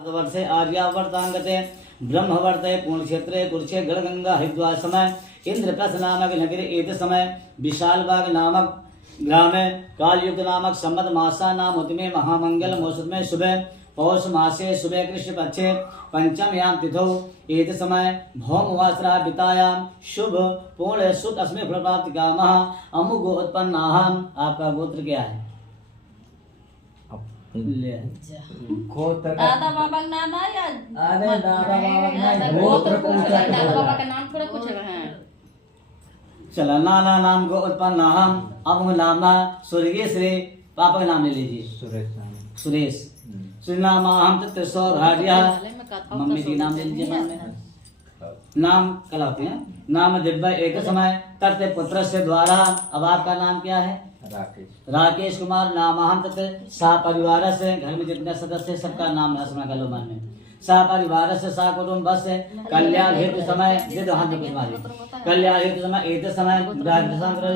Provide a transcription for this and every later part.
वर्षे आर्यावर्तांगते ब्रह्मवर्ते पूर्णक्षेत्रे कुरुक्षेत्र गढ़गंगा हरिद्वार समय इंद्रप्रस्थ नामक नगरे एत समय विशालबाग नामक ग्रामे कालयुक्त नामक संवत मासा नाम उत्मे महामंगल मौसम में सुबह पौष मासे सुबह कृष्ण पक्षे पंचमयाम तिथौ एत समय भौमवासरा पितायाम शुभ पूर्ण सुत अस्मे फल प्राप्ति कामः अमुक उत्पन्नाः। आपका गोत्र क्या है? दादा बाबा का नाम है या अरे दादा बाबा का नाम गोत्र पूछ रहे हैं, दादा बाबा का नाम थोड़ा पूछ रहे हैं। चला नाना नाम को उत्पन्न हम अमुक नाम स्वर्गीय श्री पापा का नाम ले लीजिए सुरेश श्रीनाम हम तत्व सौभाग्य मम्मी जी नाम ले लीजिए। नाम कल होते हैं नाम दिव्य एक समय तत्व पुत्र से द्वारा। अब आपका नाम क्या है? राकेश कुमार। नाम हम तत्व सा परिवार से घर में जितने सदस्य सबका नाम रसना कलो मन में सा परिवार से सा कुटुंब से कल्याण हेतु समय कल्याण हेतु समय एक समय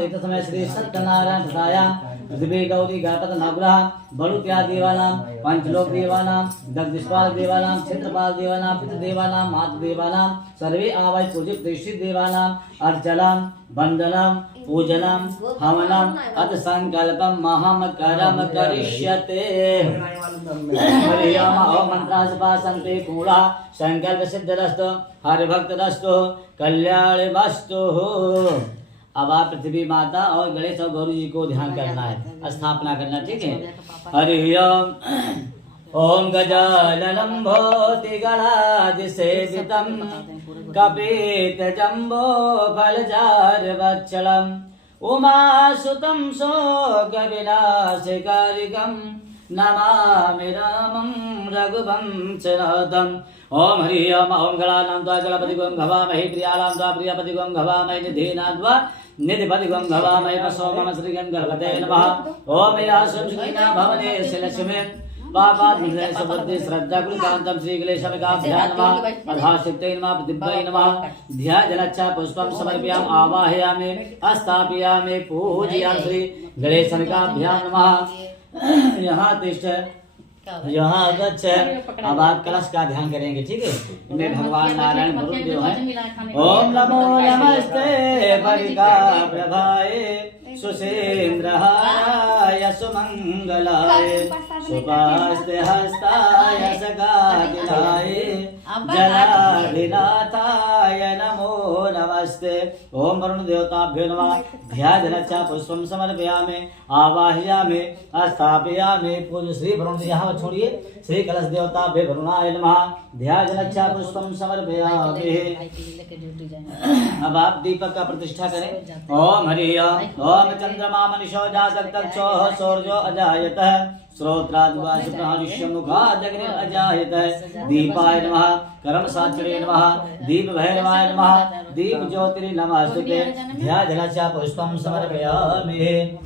एक समय श्री सत्यनारायण प्रसाया पृथ्वी गौरी गणपत नवग्रह बलुत्या देवानाम पंचलोक देवानाम दग्धिष्पाल देवानाम क्षेत्रपाल देवानाम पितृदेवानाम मातृदेवानाम सर्वे आवय पूजित प्रेषित देवानाम अर्चनम वंदनम पूजनम हवनम अत संकल्पम महम करम करिष्यते। हरिओम ओम मंत्रासपासन्ते पूरा संकल्प सिद्धरस्तु हरि भक्तरस्तु कल्याणमस्तु। अब आप पृथ्वी माता और गणेश और गौरी जी को ध्यान करना है, स्थापना करना, ठीक है। हरि ओम गजाननं भूति गणाधिसेवितं कपित जम्बो फलचार वत्सलम् उमासुतं शोक विनाशकारिकं नमामि रामं रघुवंशनाथम्। ओम हरि ओम ओम गणानां त्वा गणपति गं भवामहे प्रियाणां त्वा प्रियपति गं भवामहे निधीनां त्वा निधिपति गं भवामहे पशो मम श्री गणपते नमः। ओम या सुखिना भवने लक्ष्मी पापात् मुद्रे सुबुद्धि श्रद्धा कुलकान्तं श्री गणेशमिकाभ्यां नमः। अधाशिक्तै नमः दिव्यै नमः। ध्यानच्चा पुष्पं समर्पयामि आवाहयामि स्थापयामि पूजयामि श्री गणेशमिकाभ्यां नमः। यहाँ तिष्ठ यहाँ गच्छ। अब आप कलश का ध्यान करेंगे, ठीक है। इनमें भगवान नारायण गुरुदेव हैं। ओम नमो नमस्ते परिका प्रभाए सुसेन्द्रहाराय सुमंगलाय सुपास्ते हस्ताय सगादिनाय जलाधिनाथाय नमो नमस्ते। ओम वरुण देवताभ्यो नमः। ध्यानच्चा पुष्पं समर्पयामि आवाहयामि स्थापयामि पूज्य श्री वरुण जी यहाँ छोड़िए। श्री कलश देवताभ्यो वरुणाय नमः। ध्यानच्चा पुष्पं समर्पयामि। अब आप दीपक का प्रतिष्ठा करें। ओम हरि ओम चंद्रमा मनीषो जातक तक्षोः सौर्यो अजायतः श्रोत्राद्वाशमुखादग्निर अजायतः। दीपाय नमः करम साक्षिणे नमः दीप भैरवाय नमः दीप ज्योतिरे नमस्ते। ध्यानच्चा पुष्पं समर्पयामि।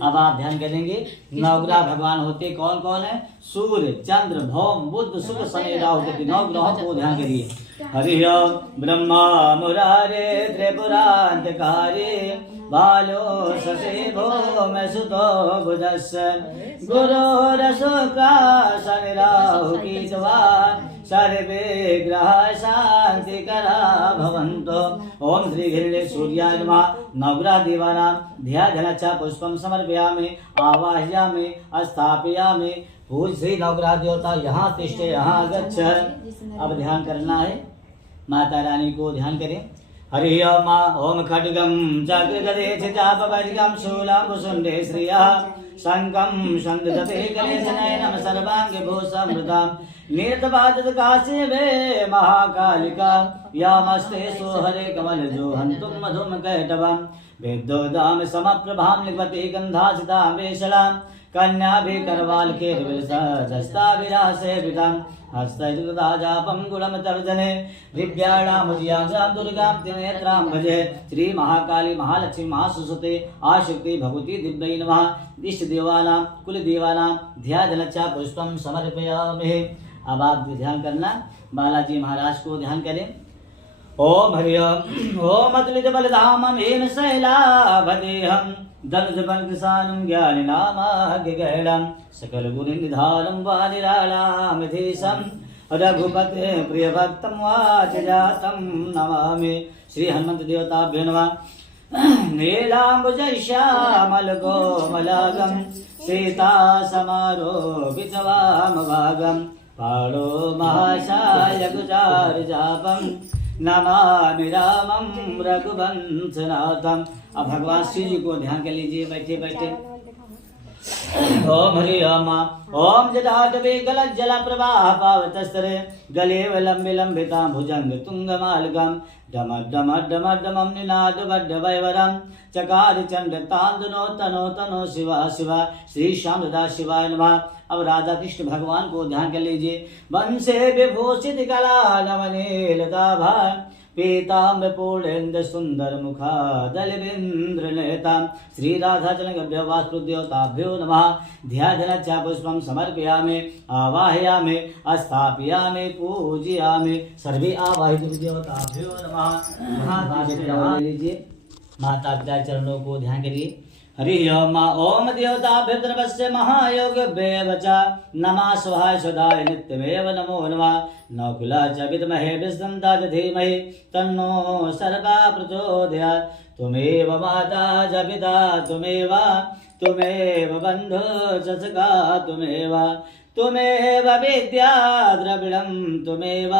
अब आप ध्यान करेंगे। नवग्रह भगवान होते कौन कौन है? सूर्य चंद्र भौम बुध शुक्र शनि राहु के नौ ग्रहों को ध्यान करिए। हरि ओम ब्रह्मा मुरारे त्रिपुरांतकारे बालो शशि भौम सुतो बुधस्य गुरु रसुका शनि राहु कीतवान् सर्वे ग्रह शांति करा भवन्तु। ओम श्री हिरण्य सूर्याय नमः। नवग्रह देवानां ध्यानच्चा पुष्पं समर्पयामि आवाहयामि स्थापयामि। पूज्य श्री नवग्रह देवता यहाँ तिष्ठे यहाँ गच्छ। अब ध्यान करना है, माता रानी को ध्यान करें। हरि ओम ओम खड्गं चक्रगदे चापवज्रं शूलं भुसुण्डे श्रियः शङ्खं सन्दधते गणेशनयनं सर्वाङ्गे भूषमृतां नीतवादत काशी वे महाकालिका यामस्ते सोहरे कमल जो हन्तुं मधुम कैटवं विद्योदाम समप्रभां लिखवती गन्धासितां वेशलां कन्याभि करवाल के विलसस्ता विरासे विदां हस्तैर्दाजापं गुणम तर्जने दिव्याणामुद्यां दुर्गां त्रिनेत्रां भजे। श्री महाकाली महालक्ष्मी महासरस्वती आशक्ति भगवती दिव्यै नमः। इष्ट देवानां कुल देवानां ध्यानच्चा पुष्पं समर्पयामि। अब आप ध्यान करना, बालाजी महाराज को ध्यान करें। ओम हरि ओम अतुलित बलधामं हेम शैलावदेहं धनुजपन्कृशानं ज्ञानिनामाग्यगहनं सकलगुणनिधानं वानिराळामिधीशं रघुपते प्रियभक्तं वाचजातं नमामि। श्री हनुमंत देवताभ्यो नमः। नीलाम्बुजश्यामलकोमलागं सीतासमारोपितवामभागं पाणो महाशायकुचारजापं नमामि रामं रघुवंशनाथं। अब भगवान श्री जी को ध्यान कर लीजिए बैठे बैठे। ओम हरि ओम ओम जटाटवे गलज्जल प्रवाह पावतस्तरे गले लंबे लंबिता भुजंग तुंगमालगम डम डम डम डमम निनाद वड्ड वैवरम चकार चंड तांदनो तनो तनो शिवा शिवा श्री श्याम दादा शिवाय नमः। अब राधा कृष्ण भगवान को ध्यान कर लीजिए। वंशे विभूषित कला नवनीलताभा पीताम्ब पूर्णेन्द्र सुंदर मुखा दलविंद्र नेता श्री राधा जनगभ्यो वासुदेवताभ्यो नमः। ध्यानच्च पुष्पं समर्पयामि आवाहयामि स्थापयामि पूजयामि सर्वे आवाहित देवताभ्यो नमः। लीजिए माता पिता चरणों को ध्यान करिए। हरि ओम ओम देवताभ्यो महायोगभ्यो च नमः स्वाहाय सदाय नित्यमेव नमो नमः। नकुला च विद्महे विष्णुदाय धीमहि तन्नो सर्वा प्रचोदयात्। त्वमेव माता च पिता त्वमेव बन्धु च सखा त्वमेव विद्या द्रविणं त्वमेव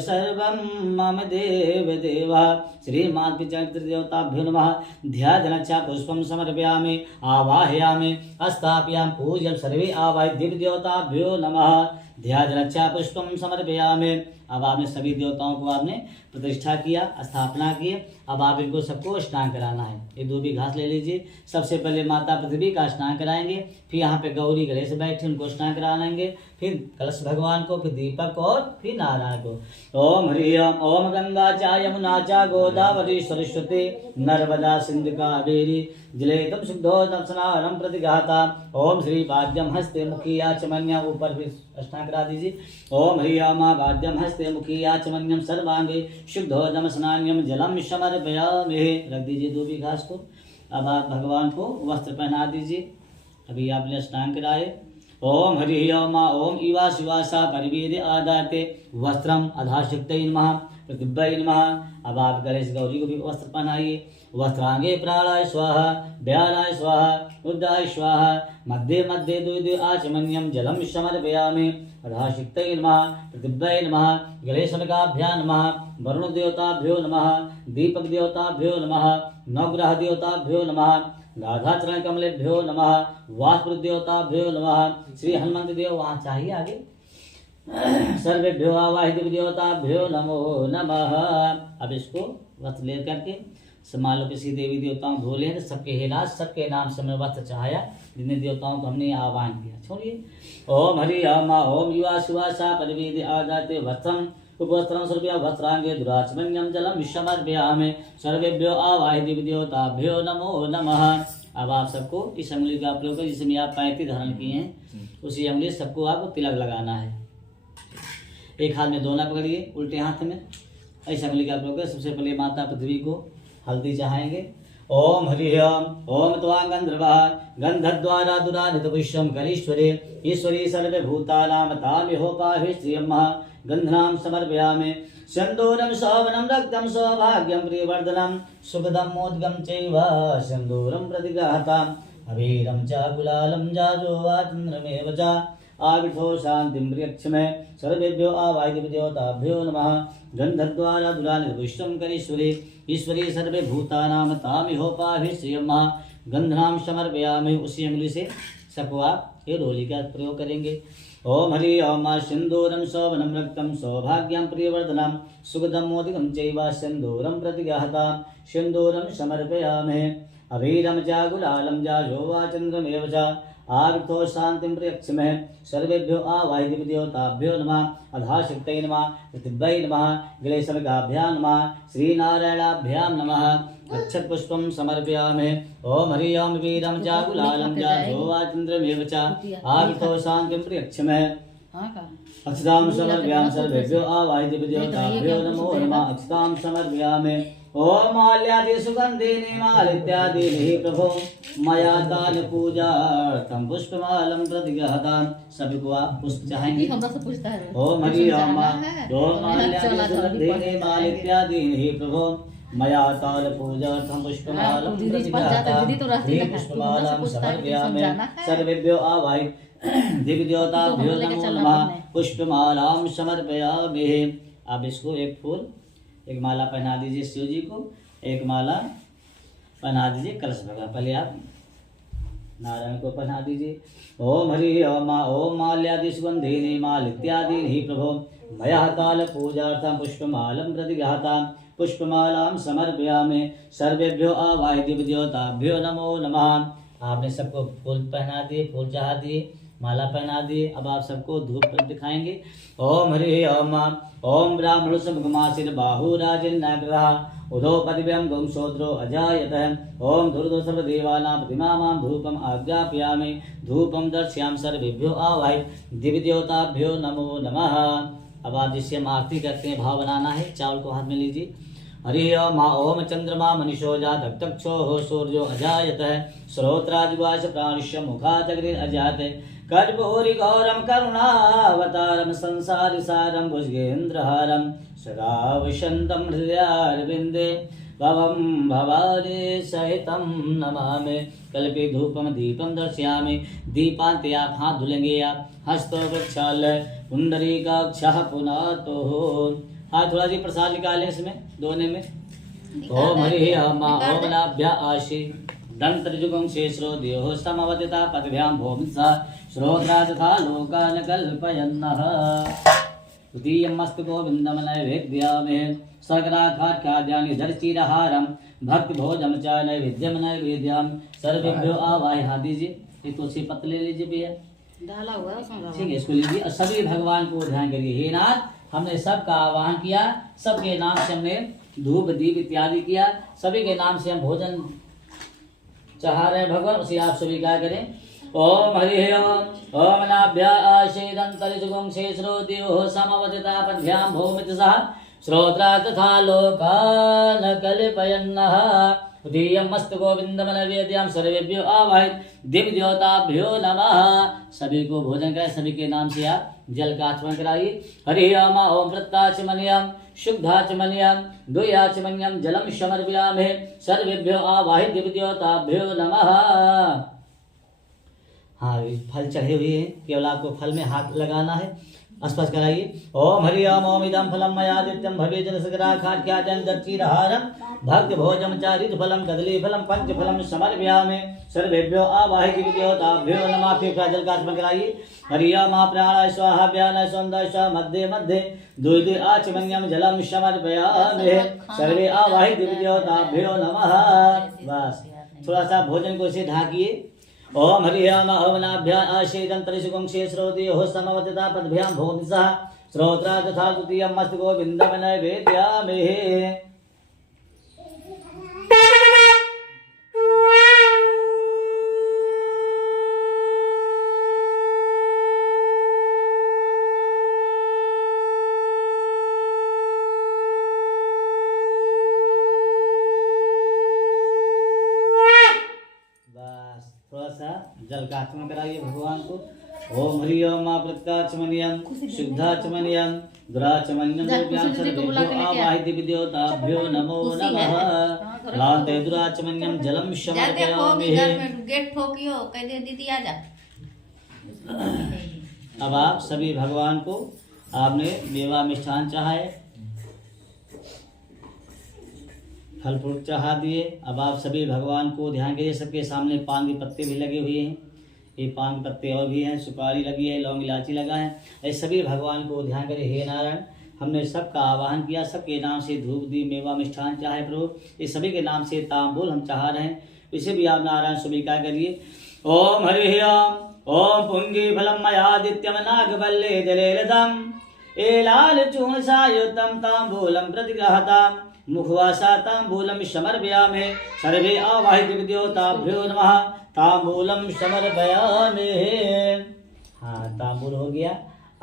सर्वं मम देव देवा। श्री मातृचरित्र देवताभ्यो नमः। ध्यानच्च पुष्पं समर्पयामि आवाहयामि स्थापयामि पूज्यं सर्वे आवाहित देवी देवताभ्यो नमः। ध्यानच्च पुष्पं समर्पयामि। अब आपने सभी देवताओं को आपने प्रतिष्ठा किया स्थापना की। अब आप इनको सबको स्नान कराना है। ये दूबी घास ले लीजिए। सबसे पहले माता पृथ्वी का स्नान कराएंगे, फिर यहाँ पे गौरी गणेश बैठे उनको स्नान कराएंगे, फिर कलश भगवान को, फिर दीपक और फिर नारायण को। ओम हरि ओम ओम गंगा चा यमुना चा गोदावरी सरस्वती नर्मदा सिंधु कावेरी जलेतम शुद्धोदम स्नानम प्रतिघाता। ओम श्री वाद्यम हस्ते मुखी आचमन्य ऊपर फिर स्नान करा दीजिए। ओम हरि ओम वाद्यम हस्ते मुखी आचमन्यम सर्वांगे शुद्धोदम स्नान्यम जलम समर्पयामि। रख दीजिए दूबी घास को। अब आप भगवान को वस्त्र पहना दीजिए। अभी आपने स्नान कराए। ओम हरि ओम ओम इवा शिवासा परिवेद आदाते वस्त्रम अधाशक्तये नमः प्रतिभ्यै नमः। अब आप गणेश गौरी को भी वस्त्र पहनाइए। वस्त्रांगे प्राणाय स्वाहा व्यानाय स्वाहा उद्दाय स्वाहा मध्ये मध्ये द्वे आचमन्यम जलम समर्पयामि। अधाशक्तये नमः प्रतिभ्यै नमः गणेशनकाभ्यां नमः वरुण देवताभ्यो नमः दीपक देवताभ्यो नमः नवग्रह देवताभ्यो नमः राधाचरण कमलेभ्यो नमः वासुदेव देवताभ्यो नमः। श्री हनुमंत देव वहाँ चाहिए आगे। सर्वेभ्यो आवाहित देवताभ्यो नमो नमः। अब इसको वस्त्र ले करके मान लो किसी देवी देवताओं भोले हैं तो सबके हेराज सबके नाम से मैं वस्त्र चाहाया जिन्हें देवताओं को हमने आह्वान किया। छोड़िए। ओम हरि ओम ओम युवा सुवासा परिवेद आदाते वस्त्रम उपवस्त्रं सर्वया वस्त्रांगे दुराचमन्यम जलम समर्पयामि। सर्वेभ्यो आवाहित देवताभ्यो नमो नमः। अब आप सबको इस अंगुली का प्रयोग कर जिसमें आप पैती धारण किए हैं उसी अंगुली सबको आपको तिलक लगाना है। एक हाथ में दोना पकड़िए उल्टे हाथ में इस अंगुली का प्रयोग कर सबसे पहले माता पृथ्वी को हल्दी चढ़ाएंगे। ओम हरि ओम त्वां गंधर्वः गंधद्वारा दुरानित पुष्यं करीश्वरे ईश्वरी सर्वभूतानां तामिहोपाहि श्रियम्मः गंधनां समर्पयामि। सिन्दूरं शोभनं रक्तं सौभाग्यं प्रियवर्धनं सुखदं मोदकं चैव सिन्दूरं प्रतिगृह्णाताम् अबीरं च गुलालं जाजो वा चन्द्रमेव च आविठो शान्तिं प्रियक्षमे। सर्वेभ्यो आवाहित देवताभ्यो नमः। गंधद्वारा दुरानित पुष्यं करीश्वरे ईश्वरी सर्वे भूतानां तामिहोपाहि श्रियम्मः गंधनां समर्पयामि। उसी अंगुली से सबको आप ये रोली का प्रयोग करेंगे। ओम हरि ओम सिन्दूरं शोभनं रक्तं सौभाग्यं प्रियवर्धनं सुखदं मोदकं चैव सिन्दूरं प्रतिगृह्णाताम् सिन्दूरं समर्पयामि। अबीरं च गुलालं जाजो वा चन्द्रमेव च आविर्तो शान्तिं प्रियक्षमे। सर्वेभ्यो आवाहित देवताभ्यो नमः। अधाशक्तये नमः पृथिव्यै नमः गणेशनकाभ्यां नमः श्रीनारायणाभ्यां नमः। अक्षत पुष्पं समर्पयामि। ओम हरि ओम वीरं च गुलालं जाजो वा चन्द्रमेव च आविर्तो शान्तिं प्रियक्षमे। अक्षतां समर्पयामि। सर्वेभ्यो आवाहित देवताभ्यो नमो नमः। अक्षतां समर्पयामि। ओम माल्यादि सुगंधीनि मालित्यादीनि प्रभो मया दान पूजार्थं पुष्पमालं प्रतिगृहताम्। सभी को आप पुष्प चाहेंगे। हमरा से पूछता है ओम हरि ओम ओम माल्यादि सुगंधीनि मालित्यादीनि प्रभो मया ताल पूजार्थं पुष्पमालं प्रतिगृहताम्। पुष्पमालं समर्पयामि सर्वेभ्यो आवाहि दिव्यदेवताभ्यो नमो नमः। पुष्पमालां समर्पयामि। आप इसको एक फूल एक माला पहना दीजिए शिव जी को, एक माला पहना दीजिए कलश भगवान। पहले आप नारायण को पहना दीजिए। ओम हरि ओम माल्यादि सुगंधीनि मालित्यादीनि प्रभो मया ताल पूजार्थं पुष्पमालं प्रतिगृहताम्। पुष्पमालां समर्पयामि सर्वेभ्यो आवाहि दिव्यदेवताभ्यो नमो नमः। आपने सबको फूल पहना दिए, फूल चढ़ा दिए, माला पहना दिए। अब आप सबको धूप दिखाएंगे। ओम हरि ओम ब्राह्मण समगमासिर बाहु राजन्नाग्रह उदो पदिव्यं गौं शोद्रो अजायत। ओम धुर्दो सर्वदेवानां प्रतिमामां धूपम् आज्ञापयामि। धूपं दर्शयामि सर्वेभ्यो आवाहि दिव्यदेवताभ्यो नमो नमः। अब आप जिससे हम आरती करते हैं भाव बनाना है। चावल को हाथ में लीजिए। हरि ओम चंद्रमा मनीषो जातक तक्षो सूर्यो अजायत। श्रोत्रादिवास प्राणिश्य मुखाचग्रे अजात। कर्पूरी गौरम करुणावतारम संसारि सारम भुजगेन्द्रहारम सदा वसंतम हृदयारविंदे भवम भवानी सहितम नमामि। कल्पे धूपम दीपम दर्शयामि। दीपांते आप हाथ धुलेंगे। आप हस्तो वृक्षालय पुंडरीकाक्षः पुनातो। हाँ थोड़ा जी प्रसाद निकालें इसमें दोने में। ओम हरि ओम नाभ्या आशी दंतर्जुगं शेषरोद्यो समवदिता पदभ्यां भोमसा श्रोत्रा तथा लोकान् कल्पयन्नः। द्वितीयमस्तु गोविन्दं नैवेद्यामि सर्कराखाद्यानि जलचीरहारं भक्तिभोजं च नैवेद्यं नैवेद्यामि। सर्वेभ्यो आवाहि। हाथ दीजिए। एक तुलसी पत्र ले लीजिए भैया, डाला हुआ है उसमें। ठीक है, इसको लीजिए और सभी भगवान को ध्यान करिए। हे नाथ, हमने सबका आवाहन किया, सबके नाम से हमने धूप दीप इत्यादि किया, सभी के नाम से हम भोजन चाह रहे हैं भगवान, उसे आप सभी क्या करें। ओम हरि ओम नाभ्या आशीदंतरिजुगं शेषरोद्यो समवदिता पद्भ्यां भूमितसः श्रोत्रा तथा लोकान् कल्पयन्नः। द्वितीयमस्तु गोविन्दं नैवेद्यं सर्वेभ्यो आवाहि दिव्यदेवताभ्यो नमः। सभी को भोजन कराए, सभी के नाम से आप जल का आचमन कराइए। हरि ओम वृत्ताचमन्यं शुद्धाचमन्यं द्वयाचमन्यं जलम समर्पयामि। सर्वेभ्यो आवाहि दिव्यदेवताभ्यो नमः। हाँ फल चढ़े हुए हैं, केवल आपको फल में हाथ लगाना है। स्पर्श कराइए। ओम हरि ओम इदं फलं मयादित्यं भवेजन सकराखाद्याजन दर्चिरहारं भक्त भोजम चारित फलम कदली फलम पंच फलम समर्पयामि। सर्वेभ्यो आवाहि दिव्यदेवताभ्यो नमः। फिर जल का आचमन कराइए। हरि ओम प्राणाय स्वाहा व्यानाय स्वंदाय स्वाहा मध्ये मध्ये द्वितीय आचमन्यं जलम समर्पयामि। सर्वे आवाहि दिव्यदेवताभ्यो नमः। बस थोड़ा सा भोजन को इसे ढाकिए। ओम हरि ओम नाभ्या आशीदंतरिजुगं शेषरोद्यो समवदिता पद्भ्यां भूमिसः श्रोत्रा तथा द्वितीयमस्तु गोविन्दं नैवेद्यामि। जल का आचमन कराइए भगवान को। ओम हरि ओम प्रत्याचमनियं शुद्धाचमनियं दुराचमनियं देव्यां सर्वेभ्यो आवाहि दिव्यदेवताभ्यो नमो नमः। लांते दुराचमनियं जलम समर्पयामि। गेट ठोकियो कह दे दीदी आजा। अब आप सभी भगवान को आपने मेवा मिष्ठान चढ़ाए, फल फ्रूट चढ़ा दिए। अब आप सभी भगवान को ध्यान करिए। सबके सामने पान के पत्ते भी लगे हुए हैं, ये पान के पत्ते और भी हैं, सुपारी लगी है, लौंग इलायची लगा है। ये सभी भगवान को ध्यान करिए। हे नारायण, हमने सबका आवाहन किया, सबके नाम से धूप दी मेवा मिष्ठान चाहे प्रभु, ये सभी के नाम से तांबूल हम चाह रहे हैं, इसे भी आप नारायण स्वीकार करिए। ओम हरि ओम पुंगी फलम मयादित्यम नागवल्ले जलेरदम एलाल चूणसायुतम तांबूलम प्रतिग्रहताम मुखवासा तांबूलम समर्पयामि। सर्वे आवाहि दिव्यदेवताभ्यो नमः। तांबूलम समर्पयामि। हाँ तांबूल हो गया।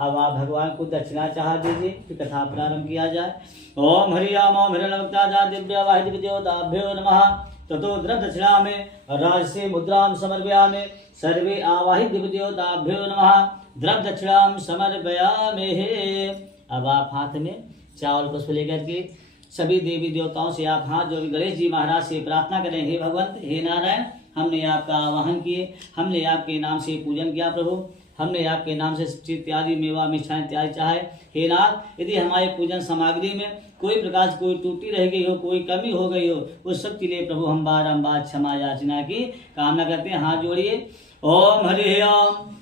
अब आप भगवान को दक्षिणा चाह दीजिए कि कथा प्रारंभ किया जाए। ओम हरियाम ओम हिरण्यवक्ता दिव्य वाहिद विद्योताभ्यो नमः। ततो द्रव दक्षिणा में राजसे मुद्राम समर्पयामि। सर्वे आवाहित विद्योताभ्यो नमः। द्रव दक्षिणाम समर्पयामि। अब आप हाथ में चावल पुष्प लेकर के सभी देवी देवताओं से आप हाथ जोड़ गणेश जी महाराज से प्रार्थना करें, हे भगवंत हे नारायण, हमने आपका आवाहन किए, हमने आपके नाम से पूजन किया प्रभु, हमने आपके नाम से इत्यादि मेवा मिष्ठान इत्यादि चाहे। हे नाथ, यदि हमारे पूजन सामग्री में कोई प्रकार से कोई टूटी रह गई हो, कोई कमी हो गई हो, उस सब के लिए प्रभु हम बारंबार क्षमा याचना की कामना करते हैं। हाथ जोड़िए। ओम हरि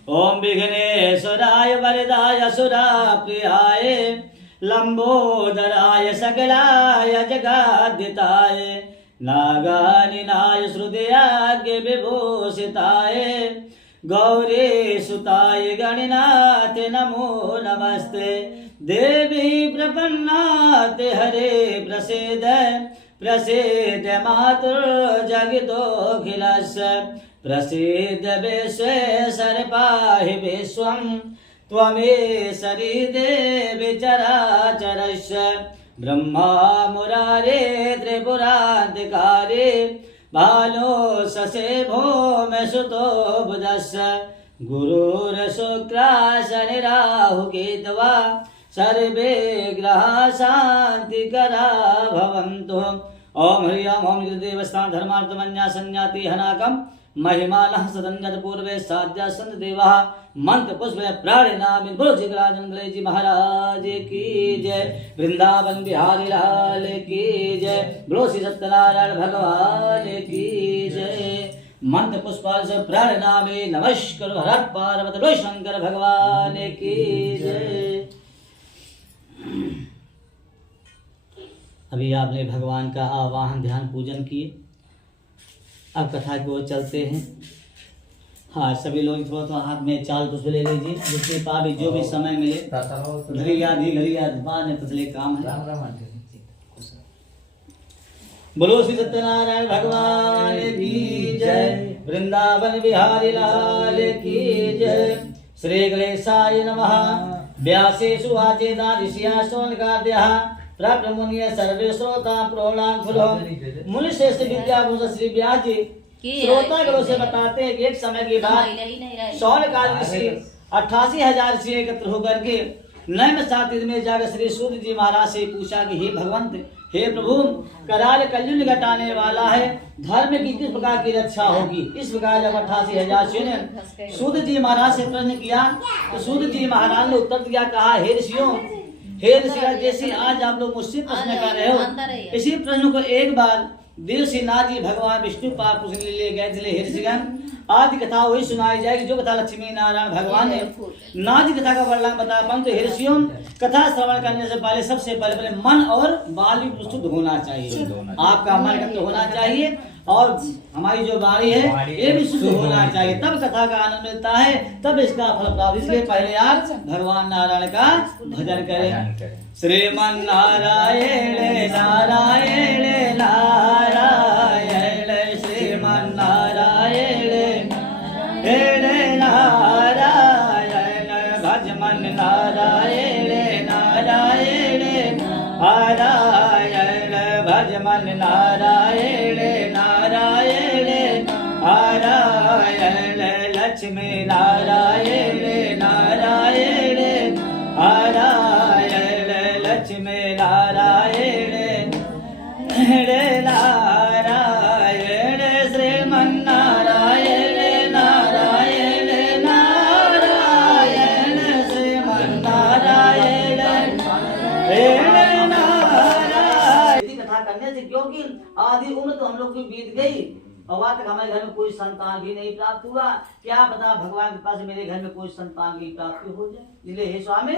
ओम विघ्नेश्वराय वरदाय सुरा प्रियाय लंबोदराय सकलाय जगादिताय नागानिनाय श्रुतयाज्ञ विभूषिताय गौरी सुताय गणनाथ नमो नमस्ते। देवी प्रपन्नाथ हरे प्रसीद प्रसीद मातुर्जगतोऽखिलस्य प्रसीद विश्वेश्वर पाहि विश्वम् त्वमेश्वरी देवी चराचरस्य ब्रह्मा मुरारे त्रिपुरान्तिकारे भालो ससे भौम सुतो बुधस्य गुरुर्शुक्राशनि राहुकेतवा सर्वे ग्रहा शान्तिकरा भवन्तु। ओम हरियाम ओम देवस्थान धर्मार्थमन्या संज्ञाति हनाकम महिमानः सदन्यत पूर्वे साध्या संत देवा मंत्र पुष्प प्राणिनाम बोलो श्री राजन जी महाराज की जय। वृंदावन बिहारी लाल की जय। बोलो श्री सत्यनारायण भगवान की जय। मंत्र पुष्पाल से प्राणिनामे नमस्कार हर पार्वती बोलो शंकर भगवान की जय। अभी आपने भगवान का आवाहन ध्यान पूजन किए, अब कथा की ओर चलते हैं। हाँ, सभी लोग थोड़ा थोड़ा हाथ में चाल पुष्प ले लीजिए, जिसके पास भी जो भी समय मिले घड़ी याद बाद में पतले काम है। बोलो श्री सत्यनारायण भगवान की जय। वृंदावन बिहारी लाल की जय। श्री गणेशाय नमः। व्यासे सुवाचेता ऋषिया सोनकाद्यः प्राप्त मुनिय सर्वे श्रोता प्रोणांकुलो। मुनि श्रेष्ठ विद्याभूषण श्री व्यास जी श्रोता गणों से बताते हैं कि एक समय के बाद शौनकादि ऋषि 88,000 ऋषि एकत्र होकर के नैम सातिर में जाकर श्री सूत जी महाराज से पूछा कि हे भगवंत, हे प्रभु, कराल कलयुग घटाने वाला है, धर्म की किस प्रकार की रक्षा होगी। इस प्रकार जब 88,000 ने सूत जी महाराज से प्रश्न किया तो सूत जी महाराज ने उत्तर दिया, कहा हे ऋषियों, हे ऋषियों, जैसे आज आप लोग मुझसे प्रश्न कर रहे हो, इसी प्रश्न को एक बार देवसेनाथ जी भगवान विष्णु पाप पूछने के लिए गए थे। हे ऋषिगण, आदि कथा वही सुनाई जाएगी जो कथा लक्ष्मी नारायण भगवान ने नाज कथा का वर्णन बताया। परंतु हे ऋषियों, कथा श्रवण करने से पहले सबसे पहले मन और बाल भी शुद्ध होना चाहिए। आपका मन शुद्ध होना चाहिए और हमारी जो वाणी है ये भी शुद्ध होना चाहिए, तब कथा का आनंद मिलता है, तब इसका फल प्राप्त। इसलिए पहले आप भगवान नारायण का भजन करें। श्रीमन नारायण नारायण नारायण श्रीमन नारायण नारायण भजमन नारायण नारायण नारायण भजमन नारायण नारायण नारायण लक्ष्मी नारायण नारायण नारायण लक्ष्मी नारायण नारायण श्रीमन नारायण नारायण नारायण श्रीमन नारायण नारायण। कथा करने से, क्योंकि आधी उम्र तो हम लोग की बीत गई और आज तक हमारे घर में कोई संतान भी नहीं प्राप्त हुआ। क्या पता भगवान के पास मेरे घर में कोई संतान की प्राप्ति हो जाए। इसलिए हे स्वामी,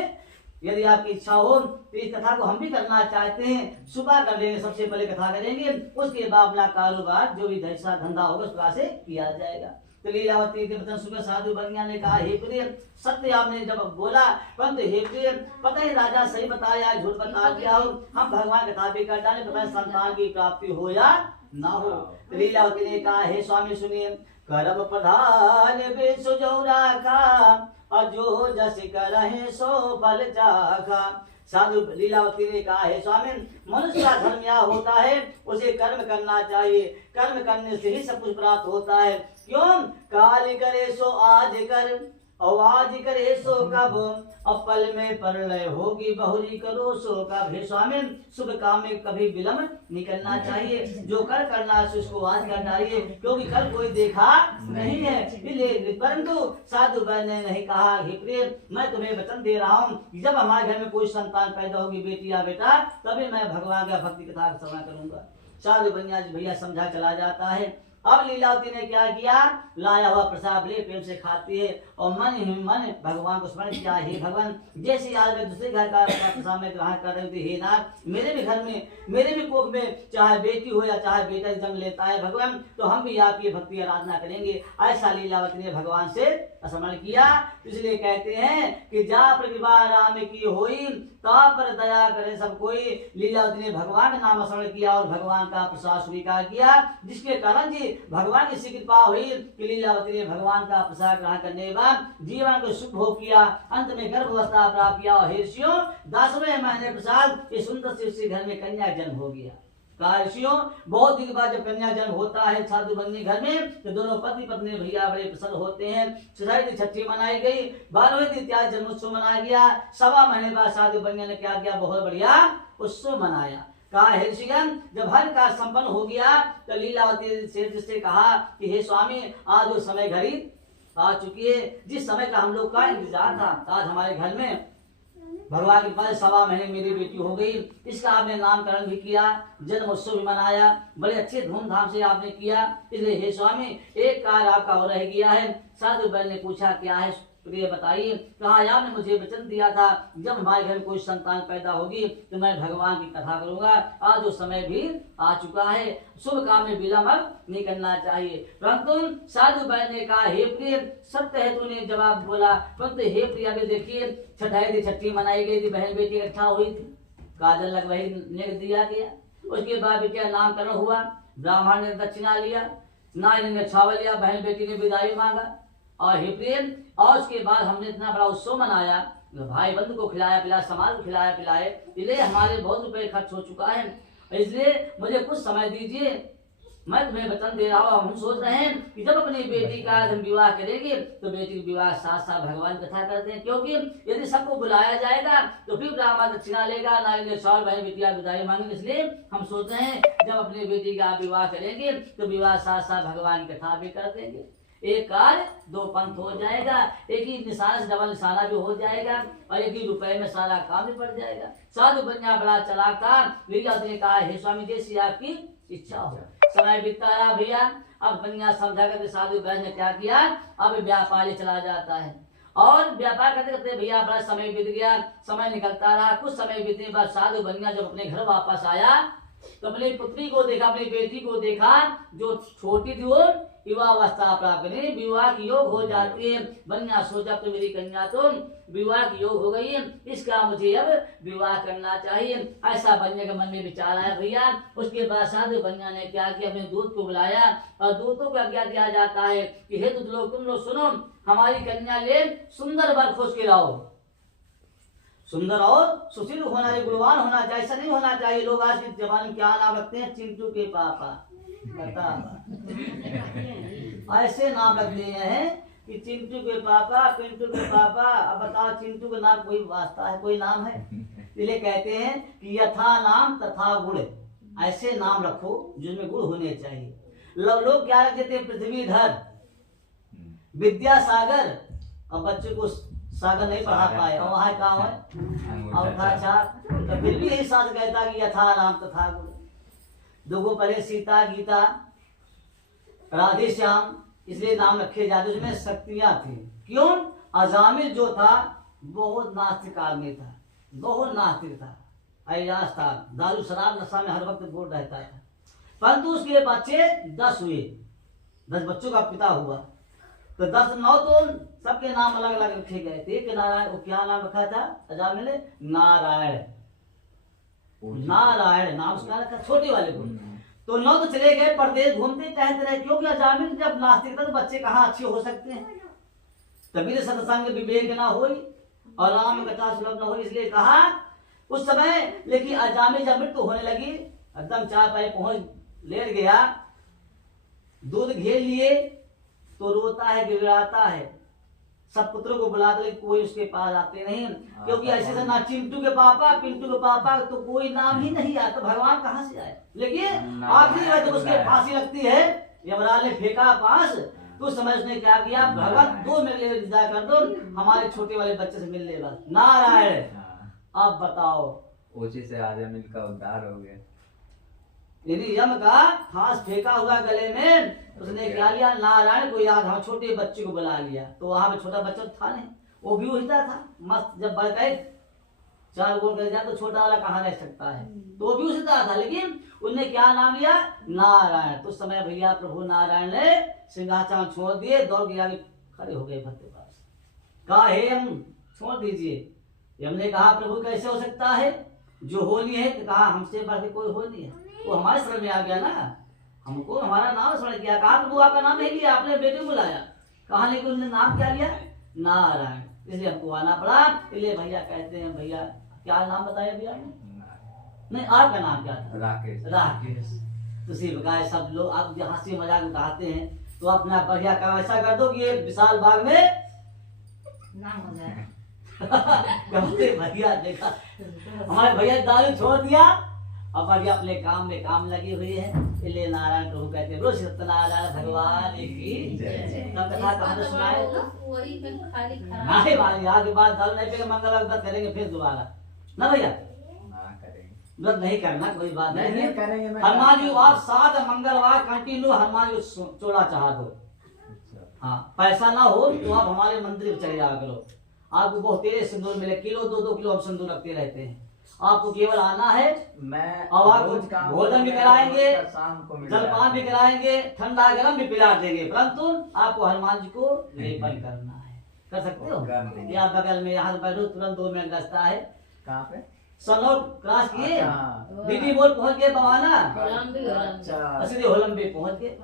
यदि आपकी इच्छा हो तो इस कथा को हम भी करना चाहते हैं। सुबह कर देंगे, सबसे पहले कथा करेंगे, उसके बाद अपना कारोबार जो भी जैसा धंधा होगा उस प्रकार से किया जाएगा। तो लीलावती के वचन सुबह साधु बनिया ने कहा, हे प्रिय, सत्य आपने जब बोला, परंतु हे प्रिय, पता ही राजा सही बताया झूठ बता दिया हो, हम भगवान कथा भी कर डाले, पता संतान की प्राप्ति हो या ना हो। तो लीलावती ने कहा, हे स्वामी सुनिए, कर्म प्रधान विश्व जो राखा और जो जस करहि सो फल चाखा। साधु लीलावती ने कहा है स्वामी, मनुष्य का धर्म यह होता है उसे कर्म करना चाहिए, कर्म करने से ही सब कुछ प्राप्त होता है। क्यों? काल करे सो आज कर, और आज करे सो कब, अब पल में परलय होगी बहुरी करो सो कब। हे स्वामी, शुभ काम में कभी विलंब निकलना चाहिए, जो कर करना है उसको आज कर डालिए, क्योंकि कल कोई देखा नहीं है। इसलिए परंतु साधु बहन ने नहीं कहा, हे प्रिय मैं तुम्हें वचन दे रहा हूँ कि जब हमारे घर में कोई संतान पैदा होगी, बेटी या बेटा, तभी मैं भगवान का भक्ति कथा श्रवण करूंगा। साधु भैया समझा चला जाता है। अब लीलावती ने क्या किया, लाया हुआ प्रसाद ले प्रेम से खाती है और मन ही मन भगवान को स्मरण किया। हे भगवान, जैसे आज मैं दूसरे घर का प्रसाद में ग्रहण कर रही थी, हे नाथ मेरे भी घर में, मेरे भी कोख में चाहे बेटी हो या चाहे बेटा जन्म लेता है भगवान, तो हम भी आपकी भक्ति आराधना करेंगे। ऐसा लीलावती ने भगवान से स्मरण किया। इसलिए कहते हैं कि जा प्रतिभा राम की होई, ता पर दया करे सब कोई। लीलावती ने भगवान का नाम स्मरण किया और भगवान का प्रसाद स्वीकार किया, जिसके कारण जी भगवान की कृपा हुई कि लीलावती ने भगवान का प्रसाद ग्रहण करने के बाद जीवन को सुख भोग किया, अंत में गर्भावस्था प्राप्त किया। और ऋषियों 10वें महीने प्रसाद ये सुंदर से घर में कन्या जन्म हो गया। ऋषियों बहुत दिन के बाद जब कन्या जन्म होता है साधु बनने घर में, तो दोनों पति पत्नी भैया बड़े प्रसन्न होते हैं। चौथी छठी मनाई गई, 12वें दिन त्याग जन्मोत्सव मनाया गया। 1.25 महीने बाद साधु बनने ने क्या किया, बहुत बढ़िया उत्सव मनाया। कहा हे ऋषिगण, जब हर कार्य संपन्न हो गया तो लीलावती से कहा कि हे स्वामी, आज वो समय घड़ी आ चुकी है जिस समय का हम लोग का इंतजार था। आज हमारे घर में भगवान के पास 1.25 महीने मेरी बेटी हो गई, इसका आपने नामकरण भी किया, जन्मोत्सव भी मनाया, बड़े अच्छे धूमधाम से आपने किया। इसलिए हे स्वामी, एक कार्य आपका और रह गया है। साधु बैल ने पूछा क्या है प्रिय बताइए। कहा आपने मुझे वचन दिया था जब हमारे घर में कोई संतान पैदा होगी तो मैं भगवान की कथा करूंगा। आज वो समय भी आ चुका है, शुभ काम में विलंब नहीं करना चाहिए। परंतु साधु बैल ने कहा हे प्रिय, सत्य है तूने जवाब बोला, परंतु हे प्रिय अभी देखिए छठी मनाई गई थी, बहन बेटी इकट्ठा हुई थी, काजल लगवाई दिया गया, उसके बाद बेटिया नामकरण हुआ, ब्राह्मण ने दक्षिणा लिया, नाई ने न्यौछावर लिया, बहन बेटी ने विदाई मांगा। और हे प्रेम, और उसके बाद हमने इतना बड़ा उत्सव मनाया, भाई बंधु को खिलाया पिलाया, समाज को खिलाया पिलाए, इसलिए हमारे बहुत रुपए खर्च हो चुका है, इसलिए मुझे कुछ समय दीजिए, मैं तुम्हें वचन दे रहा हूँ। हम सोच रहे हैं कि जब अपनी बेटी का हम विवाह करेंगे तो बेटी का विवाह साथ साथ भगवान कथा करते हैं, क्योंकि यदि सबको बुलाया जाएगा तो फिर ब्राह्मण दक्षिणा लेगा, नाई साल बहन बेटिया विदाई मांगेंगे। इसलिए हम सोच रहे हैं जब अपनी बेटी का विवाह करेंगे तो विवाह साथ साथ भगवान की कथा भी कर देंगे। एक कार्य दो पंथ हो जाएगा, एक ही निशाना से डबल निशाना भी हो जाएगा और एक ही रुपए में सारा काम भी पड़ जाएगा। साधु बन्या बड़ा चलाक था, लीलावती ने कहा हे स्वामी जैसी आपकी इच्छा हो। समय बीतता रहा भैया, अब बन्या समझा करके साधु बहन ने क्या किया, अब व्यापारी चला जाता है और व्यापार करते करते भैया बड़ा समय बीत गया, समय निकलता रहा। कुछ समय बीतने के बाद साधु बन्या जब अपने घर वापस आया तो अपनी पुत्री को देखा, अपनी बेटी को देखा, जो छोटी थी वो विवाहावस्था प्राप्त करने विवाह की योग हो जाती है। बन्या सोचा तो मेरी कन्या तो विवाह की योग हो गई है, इसका मुझे अब विवाह करना चाहिए, ऐसा बन्या के मन में विचार आया भैया। उसके बाद साधु बन्या ने क्या किया, अपने दूत को बुलाया और दूतों को आज्ञा दिया जाता है कि हे तुम लोग सुनो, हमारी कन्या ले सुंदर वर खोज के लाओ। सुंदर और सुशील होना चाहिए, गुणवान होना चाहिए, ऐसा नहीं होना चाहिए। लोग आज के जमाने में क्या नाम रखते हैं, चिंटू के पापा, ऐसे नाम रख दिए हैं कि चिंटू के पापा, पिंटू के पापा। अब बताओ चिंटू का नाम कोई वास्ता है, कोई नाम है? इसलिए कहते हैं कि यथा नाम तथा गुण, ऐसे नाम रखो जिसमें गुण होने चाहिए। लोग क्या रख देते हैं, पृथ्वीधर, विद्यासागर, और बच्चे को सागर नहीं पढ़ा पाए और वहाँ काम है और तो फिर भी यही साथ कहता कि यथा नाम तथा गुण। दोगो पहले सीता गीता राधे श्याम, इसलिए नाम रखे जाते, उसमें शक्तियां थी। क्यों? अजामिल जो था बहुत नास्तिक आदमी था, बहुत नास्तिक था, अयास था, दारू शराब नशा में हर वक्त बोल रहता था। परंतु उसके बच्चे 10 हुए, 10 बच्चों का पिता हुआ, तो 10 9 तो सबके नाम अलग अलग रखे गए थे। एक नारायण, क्या नाम रखा था अजामिल ने? नारायण, नारायण नाम उसका रखा, छोटे वाले को। तो 9 तो चले गए परदेश, घूमते टहलते रहे, क्योंकि अजामिल जब नास्तिक था तो बच्चे कहाँ अच्छे हो सकते हैं, तभी तो सत्संग विवेक ना होई और राम कथा सुलभ न हो, इसलिए कहा उस समय। लेकिन अजामिल जब मृत्यु होने लगी, एकदम चार पाए पहुंच लेट गया, दूध घेर लिए तो रोता है, गिड़गिड़ाता है, सब पुत्रों को बुलाते लेकिन कोई उसके पास आते नहीं, क्योंकि ऐसे से ना चिंटू के पापा, पिंटू के पापा, तो कोई नाम ही नहीं आया, तो भगवान कहाँ से आए। लेकिन आखिरी में जब उसके फांसी लगती है, यमराज ने फेंका पास, तो उस समय उसने क्या किया, भगवान 2 मिनट के लिए इंतजार कर दो, हमारे छोटे वाले बच्चे से मिल ले बस। नारायण अब बताओ, उसी से आजमिल का उद्धार हो गया। यदि यम का फांस फेंका हुआ गले में, उसने क्या लिया, नारायण को याद, हम छोटे बच्चे को बुला लिया। तो वहां पे छोटा बच्चा था नहीं, वो भी उठता था मस्त, जब बढ़ गए 4 गोल कर जाए तो छोटा वाला कहाँ रह सकता है, तो वो भी उठता था। लेकिन उनने क्या नाम लिया, नारायण। तो उस समय भैया प्रभु नारायण ने सिंहासन छोड़ दिए, दौड़ के आगे खड़े हो गए भक्त के पास, कहा हे हम छोड़ दीजिए। हमने कहा प्रभु कैसे हो सकता है, जो होनी है, तो कहा हमसे बढ़ के कोई हो नहीं है। वो हमारे शरण में आ गया ना, हमको हमारा नाम स्मरण किया, कहा प्रभु आपका नाम नहीं लिया, आपने बेटे को बुलाया, कहा लेकिन उन्होंने नाम क्या लिया, नारायण, इसलिए हमको आना पड़ा। इसलिए भैया कहते हैं, भैया क्या नाम बताया भैया ने, नहीं आपका नाम क्या था, राकेश। राकेश। तो इसी प्रकार सब लोग आप जो हंसी मजाक उठाते हैं, तो अपना बढ़िया काम ऐसा कर दो कि ये विशाल बाग में नाम हो जाए। भैया देखा हमारे भैया दारू छोड़ दिया, अब अभी अपने काम में काम लगी हुई है। इसलिए नारायण प्रभु कहते हैं, सत्यनारायण भगवान की जय। तब कथा कहानी सुनाए वही पे खाली खा नहीं भाई, आगे बात दारू नहीं पीकर मंगलवार व्रत करेंगे फिर दोबारा ना भैया, व्रत नहीं करना कोई बात नहीं। हनुमान जी आप 7 मंगलवार कंटिन्यू हनुमान जी चोला चाह दो, हाँ पैसा ना हो तो आप हमारे मंदिर में चले जाया करो, आपको बहुत तेरे सिंदूर मिले, किलो 2-2 किलो हम सिंदूर रखते रहते हैं। आपको केवल आना है, मैं और आपको भोजन भी कराएंगे, शाम को जलपान भी कराएंगे, ठंडा गरम भी पिला देंगे, परंतु आपको हनुमान जी को लेपन करना है। कर सकते हो या बगल में यहाँ बैठो, तुरंत 2 मिनट रास्ता है। कहाँ पे, सनौर क्रॉस किए, अच्छा। बीबी मोड़ पहुंच गए बवाना, अच्छा असली होलम भी पहुंच गए।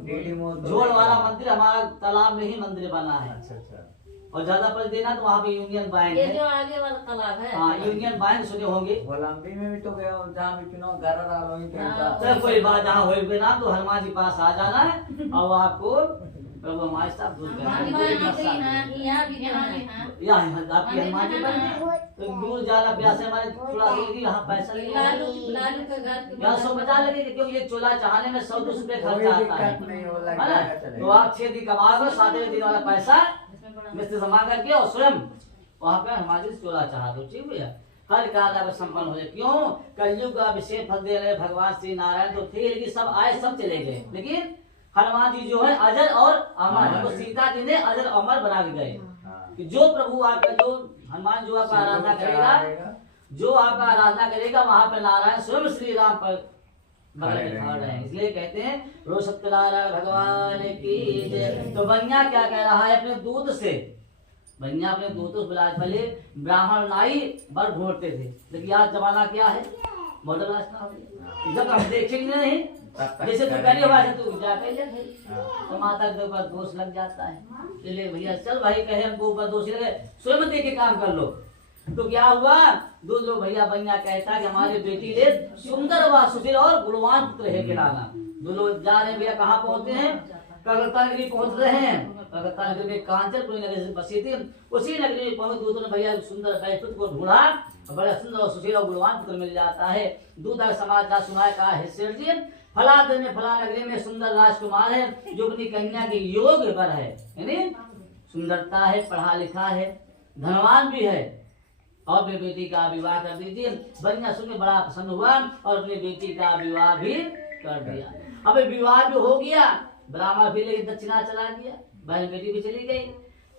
डीडी मोड़ जोड़ वाला मंदिर हमारा तालाब में ही मंदिर बना है, अच्छा अच्छा। और ज्यादा पैसे देना तो वहाँ पे यूनियन बैंक ये है, जो आगे वाला तालाब है, हाँ यूनियन बैंक सुने होंगे। कोलंबी में भी तो गया, जहाँ भी चुनाव घर रहा वहीं पे था। तो कोई बात जहाँ हो ना तो हनुमान जी पास आ जाना है, और आपको प्रभु हमारे साथ दूर हनुमान जी करेंगे। यहाँ भी हैं। यहाँ आपकी हनुमान जी बन गए, तो दूर जाना प्यासे हमारे थोड़ा दूर की, यहाँ पैसा लालू लालू के घर के यहाँ 150 लगेगा, क्योंकि ये चोला चाहने में 100-200 रुपये कोई खर्चा आता दिक्कत है नहीं, वो लग है ना? जाएगा, चलेगा। तो आप 6 दिन कमा दो, 7वें दिन वाला पैसा इसमें बड़ा मिस्त्री जमा करके और स्वयं वहाँ पे हनुमान जी से चोला चाह दो, ठीक भैया, हर कार्य आपका संपन्न हो जाए। क्यों, कलयुग का अभिषेक फल दे रहे भगवान श्री नारायण तो थे, लेकिन सब आए सब चले गए, लेकिन हनुमान जी जो है अजर और अमर है, वो सीता जी ने अजर अमर बना के गए। कि जो प्रभु आपका, जो हनुमान जो आपका आराधना करेगा, जो आपका आराधना करेगा, वहां पर नारायण स्वयं श्री राम पर बगल में खड़ा है। इसलिए कहते हैं रो सत्यनारायण भगवान की जय। तो बनिया क्या कह रहा है अपने दूत से, बनिया अपने दूतों से बुला, पहले ब्राह्मण नाई बर ढूंढते थे, लेकिन आज जमाना क्या है, मॉडल जब हम देखेंगे नहीं, जैसे तू करी आवाज है तू जाके तो माता के ऊपर दोष लग जाता है। इसलिए भैया चल भाई कहे हमको ऊपर दोष लगे, स्वयं देख के काम कर लो। तो क्या हुआ, 2 लोग भैया बनिया कहता कि हमारे बेटी ने सुंदर व सुशील और गुणवान पुत्र है के नाना। 2 लोग जा रहे हैं भैया, कहाँ पहुंचते हैं, कलकत्ता पहुंच रहे हैं। कलकत्ता नगरी में कांचनपुर नगरी से बसी थी, उसी नगरी में पहुंच दूतों ने भैया सुंदर पुत्र को ढूंढा, बड़ा सुंदर और सुशील और गुणवान पुत्र मिल जाता है। दूत समाचार सुनाया, कहा है सेठ जी फला दिन में फला नगरी में सुंदर राजकुमार है, जो अपनी कन्या के योग पर है, यानी सुंदरता है, पढ़ा लिखा है, धनवान भी है, और अपनी बेटी का विवाह कर दीजिए। बनिया सुन के बड़ा प्रसन्न हुआ और अपनी बेटी का विवाह भी कर दिया। अब विवाह भी हो गया, ब्राह्मण भी लेके दक्षिणा चला गया, बहन बेटी भी चली गई।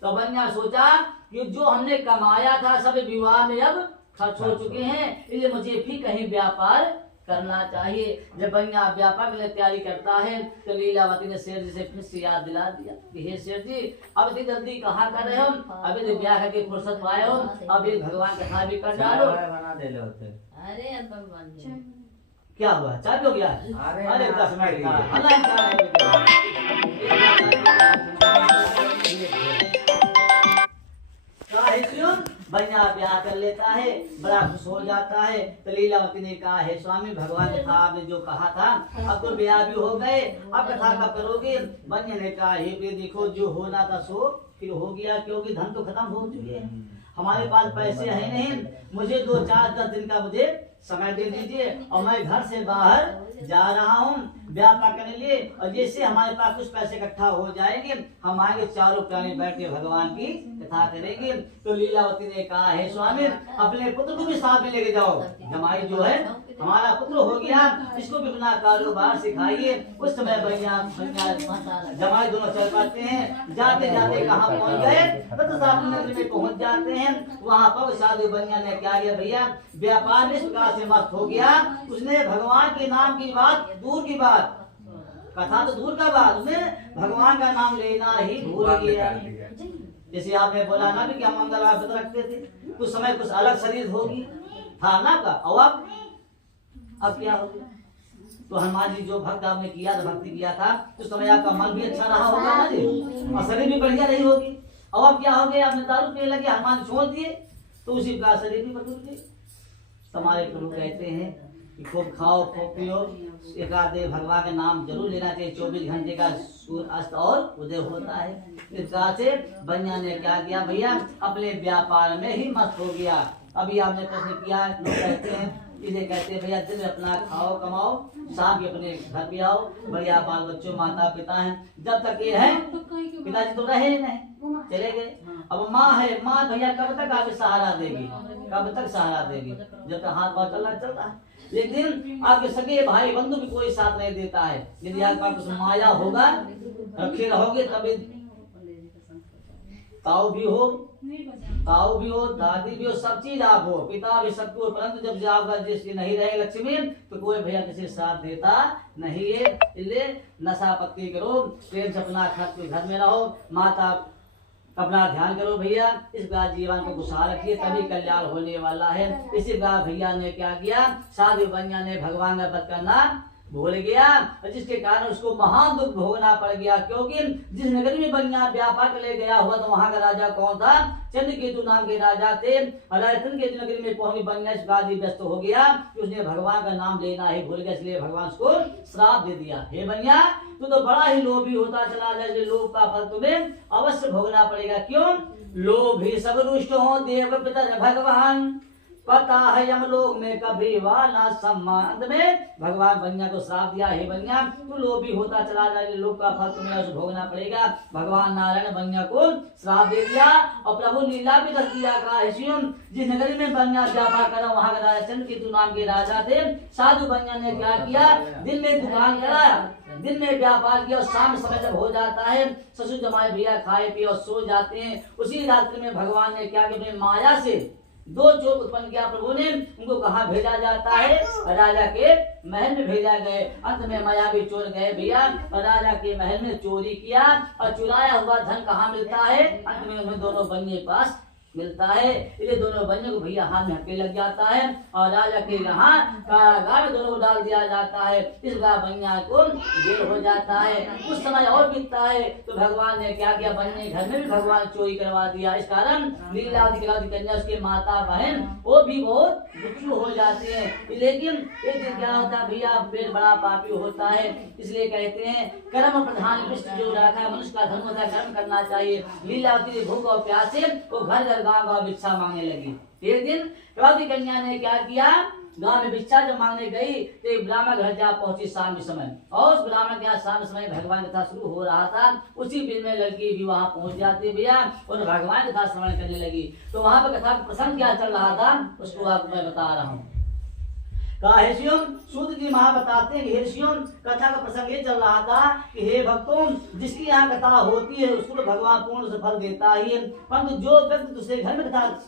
तो बनिया सोचा कि जो हमने कमाया था सब विवाह में अब खर्च हो चुके हैं, इसलिए मुझे भी कहीं व्यापार करना चाहिए। जब बनिया व्यापार के लिए तैयारी करता है तो लीलावती ने शेर जी से फिर से याद दिला दिया कि हे शेर जी अब इतनी जल्दी कहाँ कर रहे हो, अभी तो ब्याह करके फुर्सत पाए हो, अब एक भगवान कथा भी कर डालो। बना दे होते। अरे अब बन जाए। क्या हुआ, चाय हो गया? अरे 10 मिनट का अल्लाह चाय है क्यों बनिया ब्याह कर लेता है, बड़ा खुश हो जाता है। तो लीलावती ने कहा है स्वामी भगवान ने आपने जो कहा था अब तो ब्याह भी हो गए, अब कथा कब करोगे? बनिया ने कहा हे प्रिय देखो जो होना था सो फिर हो गया, क्योंकि धन तो खत्म हो चुके हैं, हमारे पास पैसे है नहीं, मुझे 2-4-10 दिन का मुझे समय दे दीजिए और मैं घर से बाहर जा रहा हूँ व्यापार करने लिए, और जैसे हमारे पास कुछ पैसे इकट्ठा हो जाएंगे हम आएंगे चारों प्राणी बैठ के भगवान की कथा करेंगे। तो लीलावती ने कहा है स्वामी अपने पुत्र को भी साथ में लेके जाओ, जमाई जो है हमारा पुत्र हो गया, इसको भी अपना कारोबार सिखाइए। उस समय जमाई दोनों चल पाते हैं, जाते जाते कहाँ पहुँच गए? नगरी में पहुँच जाते हैं। वहाँ पर साधु बनिया ने क्या किया भैया, व्यापार में इस प्रकार से मस्त हो गया, उसने भगवान के नाम की बात दूर की बात, कथा तो दूर का बात, उसने भगवान का नाम लेना ही भूल गया। जैसे आपने बोला ना कि हम मंगलवार व्रत रखते थे, कुछ समय कुछ अलग शरीर होगी था ना का, और अब क्या हो गया? तो हनुमान जी जो भक्त आपने किया था, भक्ति किया था, उस समय आपका मन भी अच्छा रहा होगा ना जी, और शरीर भी बढ़िया रही होगी। और अब क्या हो गया? आपने दारू पीने लगे, हनुमान छोड़ दिए, तो उसी का शरीर भी बदल गए। हमारे प्रभु कहते हैं कि खूब खाओ खूब पियो, एकादे भगवान का नाम जरूर लेना चाहिए। 24 घंटे का सूर्य अस्त और उदय होता है। इस प्रकार से बनिया ने क्या किया भैया, अपने व्यापार में ही मस्त हो गया। अभी आपने प्रश्न किया, लोग कहते हैं इसे कहते हैं भैया दिन में अपना खाओ कमाओ, शाम के अपने घर पे आओ, बढ़िया बाल बच्चों माता पिता हैं, जब तक ये है पिताजी तो रहे नहीं, चले गए। अब माँ है, माँ भैया कब तक आपको सहारा देगी, कब तक सहारा देगी? जब तक हाथ पाँव चलना चलता है। लेकिन आपके सगे भाई बंधु भी कोई साथ नहीं देता है। यदि आपका कुछ माया होगा, रखे रहोगे, तभी ताऊ भी हो, दादी भी हो, सब चीज आप हो, पिता भी सबको, परंतु जब आपका जिसकी नहीं रहे लक्ष्मी तो कोई भैया किसी साथ देता नहीं है। इसलिए नशा पत्ती करो, प्रेम से अपना घर में रहो, माता अपना ध्यान करो भैया, इस बार जीवन को खुशहाल रखिए, तभी कल्याण होने वाला है। इसी बार भैया ने क्या किया, साधु बनिया ने भगवान का व्रत करना भूल गया, जिसके कारण उसको महान दुख भोगना पड़ गया। क्योंकि जिस नगरी में बनिया व्यापार के लिए गया हुआ तो वहाँ का राजा कौन था? चंद्रकेतु नाम के राजा थे। राजस्थान के नगरी में पहुंच बनिया इस बात व्यस्त हो गया कि उसने भगवान का नाम लेना ही भूल गया, इसलिए भगवान उसको श्राप दे दिया। हे बनिया तू तो बड़ा ही लोभी होता चला जाए, लोभ का फल तुम्हें अवश्य भोगना पड़ेगा। क्यों? लोभी सब रुष्ट हो देव पितर भगवान, पता है यमलोक में कभी वाला सम्मान। अंत में भगवान बनिया को श्राप दिया, हे बनिया तू लोभी होता चला जाए, लोक का फल तुम्हें भोगना पड़ेगा। भगवान नारायण बनिया को श्राप दे दिया और प्रभु लीला भी कर दिया। जिस नगरी में बनिया व्यापार करा वहाँ का राजा चंद्रकेतु नाम के राजा थे। साधु बनिया ने क्या किया, दिन में दुकान कराया, दिन में व्यापार किया और शाम समय जब हो जाता है ससुर जमाए भैया खाए पिए और सो जाते हैं। उसी रात्रि में भगवान ने क्या किया, माया से 2 चोर उत्पन्न किया प्रभु ने, उनको कहाँ भेजा जाता है? राजा के महल में भेजा गए। अंत में मायावी चोर गए भैया और राजा के महल में चोरी किया और चुराया हुआ धन कहाँ मिलता है? अंत में उन्हें दोनों बनिए पास मिलता है। इसलिए दोनों बनियों को भैया हाथ में हक्के लग जाता है और राजा के यहाँ कारागार में दोनों को डाल दिया जाता है। इस बार बनिया को जेल हो जाता है। कुछ समय और बीतता है तो भगवान ने क्या किया, बनिए घर में भी भगवान चोरी करवा दिया। इस कारण लीलावती कन्या उसके माता बहन वो भी बहुत दुखी हो जाते हैं। लेकिन एक दिन क्या होता है भैया, पेट बड़ा पापी होता है, इसलिए कहते हैं कर्म प्रधान विष्ट जो रखा है मनुष्य का धर्म होता है, कर्म करना चाहिए। लीलावती भूख और प्यास से वो घर गाँव भिक्षा मांगने लगी। एक दिन लीलावती कन्या ने क्या किया, गाँव में भिक्षा जो मांगने गई तो एक ब्राह्मण घर जा पहुंची शाम के समय, और उस ब्राह्मण के यहाँ शाम समय भगवान कथा शुरू हो रहा था। उसी बीच में लड़की भी वहाँ पहुंच जाती भैया और भगवान कथा श्रवण करने लगी। तो वहाँ पर कथा प्रसंग क्या चल रहा था उसको आपको मैं बता रहा हूँ। सूत जी महा बताते हैं कथा का प्रसंग ये चल रहा था कि हे भक्तों, जिसकी यहाँ कथा होती है उसको भगवान पूर्ण से फल देता ही है, परंतु जो व्यक्ति दूसरे घर में कथा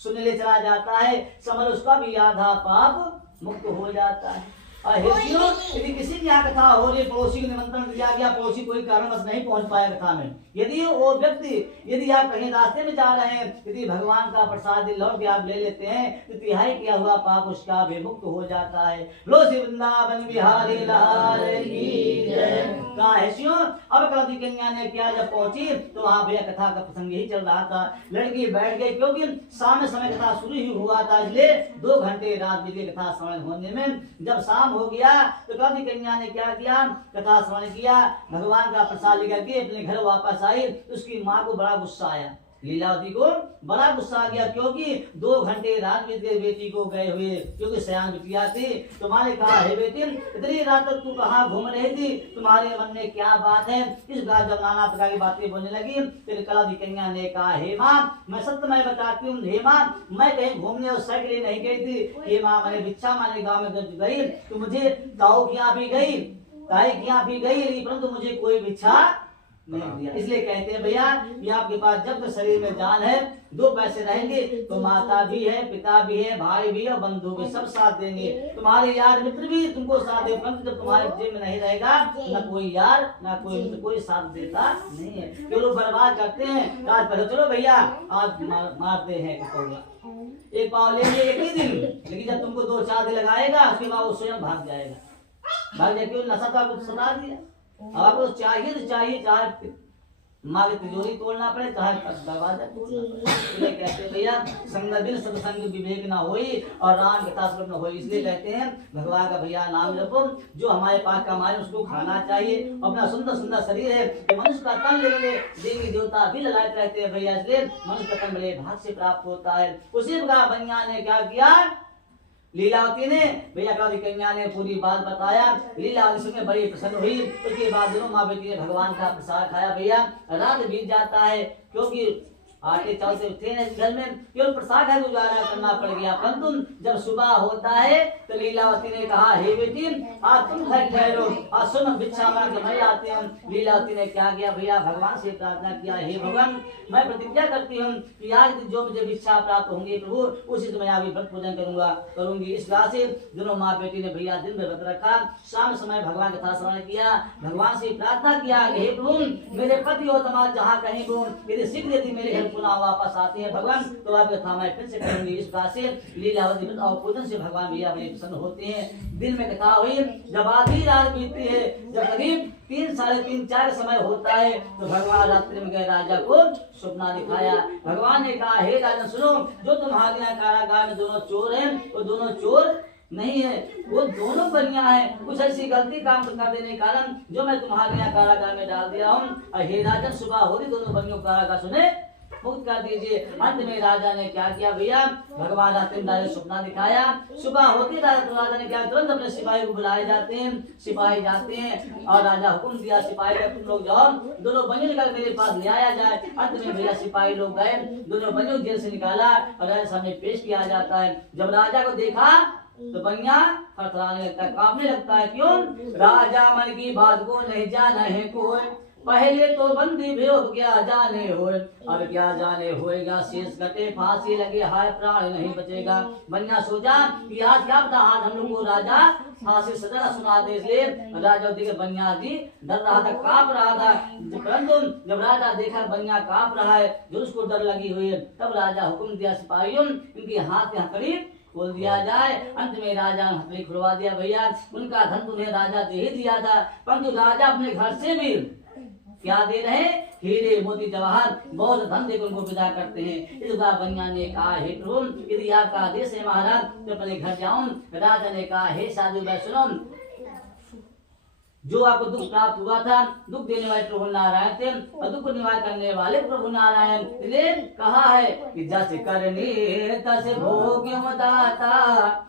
सुनने ले चला जाता है समझ उसका भी आधा पाप मुक्त हो जाता है। हिस्सियों यदि किसी की यहाँ कथा हो रही, पड़ोसी को निमंत्रण दिया गया, पड़ोसी कोई कारणवश नहीं पहुंच पाया कथा में, यदि वो व्यक्ति, यदि आप कहीं रास्ते में जा रहे हैं, यदि भगवान का प्रसाद लौट के आप ले लेते हैं तो तिहाई किया हुआ पाप उसका विमुक्त हो जाता है। लो श्री वृंदावन बिहारी लाल की जय। कहा हिस्सियों, अब कलौती कन्या ने क्या, जब पहुंची तो वहां भैया कथा का प्रसंग यही चल रहा था। लड़की बैठ गई, क्योंकि शाम समय कथा शुरू ही हुआ था, इसलिए 2 घंटे रात बीते कथा श्रवण होने में। जब शाम हो गया तो कलौती कन्या ने क्या किया, कथा श्रवण किया, भगवान का प्रसाद लेकर के अपने घर वापस आई। उसकी माँ को बड़ा गुस्सा आया, लीलावती को बड़ा गुस्सा आ गया, क्योंकि 2 घंटे रात बीत गए बेटी को गए हुए, क्योंकि सयान बिटिया थी। तो माँ ने कहा, हे बेटी, इतनी रात तक तू कहाँ घूम रही थी, तुम्हारे मन में क्या बात है। इस बात जब नाना प्रकार की बातें बोलने लगी, फिर कलौती कन्या ने कहा, हे माँ, मैं सत्य मैं बताती हूँ, हे माँ, मैं कहीं घूमने और सैर के लिए नहीं गई थी। हे माँ, मैंने भिक्षा मांगने गाँव में जब गई तो मुझे ताऊ की यहाँ भी गई, ताई की यहाँ भी गई, परंतु मुझे कोई भिक्षा नहीं दिया। इसलिए कहते हैं भैया, ये आपके पास जब तक शरीर में जान है, 2 पैसे रहेंगे तो माता भी है, पिता भी है, भाई भी है, बंधु भी, सब साथ देंगे, तुम्हारे यार मित्र भी तुमको साथ दे। परंतु जब तुम्हारे जेब में नहीं रहेगा, न कोई यार न कोई मित्र, कोई साथ देता नहीं है, क्यों लोग बर्बाद करते हैं। आज पहले चलो भैया आज मारते हैं, एक पाव लेंगे एक ही दिन, लेकिन जब तुमको 2-4 दिन लगाएगा उसके बाद वो स्वयं भाग जाएगा। क्यों, नशा तो आपको सता दिया। अब आपको चाहिए तो चाहिए, चाहे माँ की तिजोरी तोड़ना पड़े, चाहे दरवाजा तोड़ना पड़े। कहते भैया, संग बिन सत्संग विवेक ना होई और राम कथा श्रवण न होई। इसलिए कहते हैं भगवान का भैया नाम जपो, जो हमारे पास कमाए उसको खाना चाहिए। अपना सुंदर सुंदर शरीर है, तो मनुष्य का तन लेंगे, देवी देवता भी ललायत रहते हैं भैया, इसलिए मनुष्य का तन बड़े भाग से प्राप्त होता है। उसी प्रकार बनिया ने क्या किया, लीलावती ने भैया कलौती कन्या ने पूरी बात बताया। लीलावती में बड़ी प्रसन्न हुई। उसके बाद दोनों माँ बेटी ने भगवान का प्रसाद खाया। भैया रात बीत जाता है, क्योंकि आटे चावल से थे ना घर में, केवल प्रसाद है गुजारा करना पड़ गया। परंतु जब सुबह होता है तो लीलावती ने कहा, हे बेटी, आज तुम घर ठहरो, आज सुन भिक्षा मांग के मैं आती हूँ। लीलावती ने क्या किया भैया, भगवान से प्रार्थना किया, हे भगवान, मैं प्रतिज्ञा करती हूँ कि आज जो मुझे भिक्षा प्राप्त होंगी प्रभु, उसी समय अभी व्रत पूजन करूंगी। इस रात से दोनों माँ बेटी ने भैया दिन में व्रत रखा। शाम समय भगवान कथा श्रवण किया, भगवान से प्रार्थना किया, हे प्रभु, मेरे पति हो तुम्हारा जहाँ कहीं हो, यदि शीघ्र यदि मेरे घर पुनः वापस आते हैं भगवान, तो आपकी कथा मैं फिर से करूंगी। इस बात से लीलावती व्रत और पूजन से भगवान भैया बड़े प्रसन्न होते हैं। दिन में कथा हुई, जब आधी रात बीतती है, जब करीब 3, साढ़े 3, 4 समय होता है, तो भगवान रात्रि में गए राजा को सपना दिखाया। भगवान ने कहा, हे राजन सुनो, जो तुम्हारे यहाँ कारागार में दोनों चोर हैं, वो दोनों चोर नहीं है, वो दोनों बनिया है। कुछ ऐसी गलती काम कर देने के कारण जो मैं तुम्हारे यहाँ कारागार में डाल दिया हूँ। हे राजन, सुबह होती दोनों बनियों को कारागार सुने मुक्त कर दीजिए। अंत में राजा ने क्या किया भैया, भगवान रात्रि में सपना दिखाया। सुबह होती राजा ने क्या, तुरंत अपने सिपाही को बुलाए जाते हैं। सिपाही जाते हैं और राजा हुक्म दिया, सिपाही का तुम लोग जाओ, दोनों बनियों निकाल मेरे पास ले आया जाए। अंत में भैया सिपाही लोग गए, दोनों बनियों जेल से निकाला और राजा सामने पेश किया जाता है। जब राजा को देखा तो बनिया थरथराने लगता है, कांपने लगता है। क्यों, राजा मन की बात को नहीं जाना है कोई, पहले तो बंदी भी अब क्या जाने होए, अब क्या जाने होएगा, शेष कटे फांसी लगे, हाय प्राण नहीं बचेगा। बनिया सोचा कि आज क्या पता आज हम लोग को राजा फांसी सजा सुना दे। इसलिए राजा देखे बनिया जी डर रहा था, कांप रहा था। परंतु जब राजा देखा बनिया कांप रहा है, जो उसको डर लगी हुई है, तब राजा हुक्म दिया सिपाहियों, इनके हाथ यहाँ करीब खोल दिया जाए। अंत में राजा ने हथकड़ी खुलवा दिया। भैया उनका धन उन्हें राजा दे ही दिया था, परंतु राजा अपने घर से भी क्या दे रहे, हीरे मोती जवाहर बहुत धन देकर उनको विदा करते हैं। इस बार बनिया ने कहा, हे प्रभु, यदि आपका आदेश है महाराज तो अपने घर जाऊं। राजा ने कहा, हे साधु भाई सुनो, जो आपको दुख प्राप्त हुआ था, दुख देने वाले प्रभु नारायण थे और दुख निवारण करने वाले प्रभु नारायण। इसलिए कहा है कि जस करनी तस भोग्यम दाता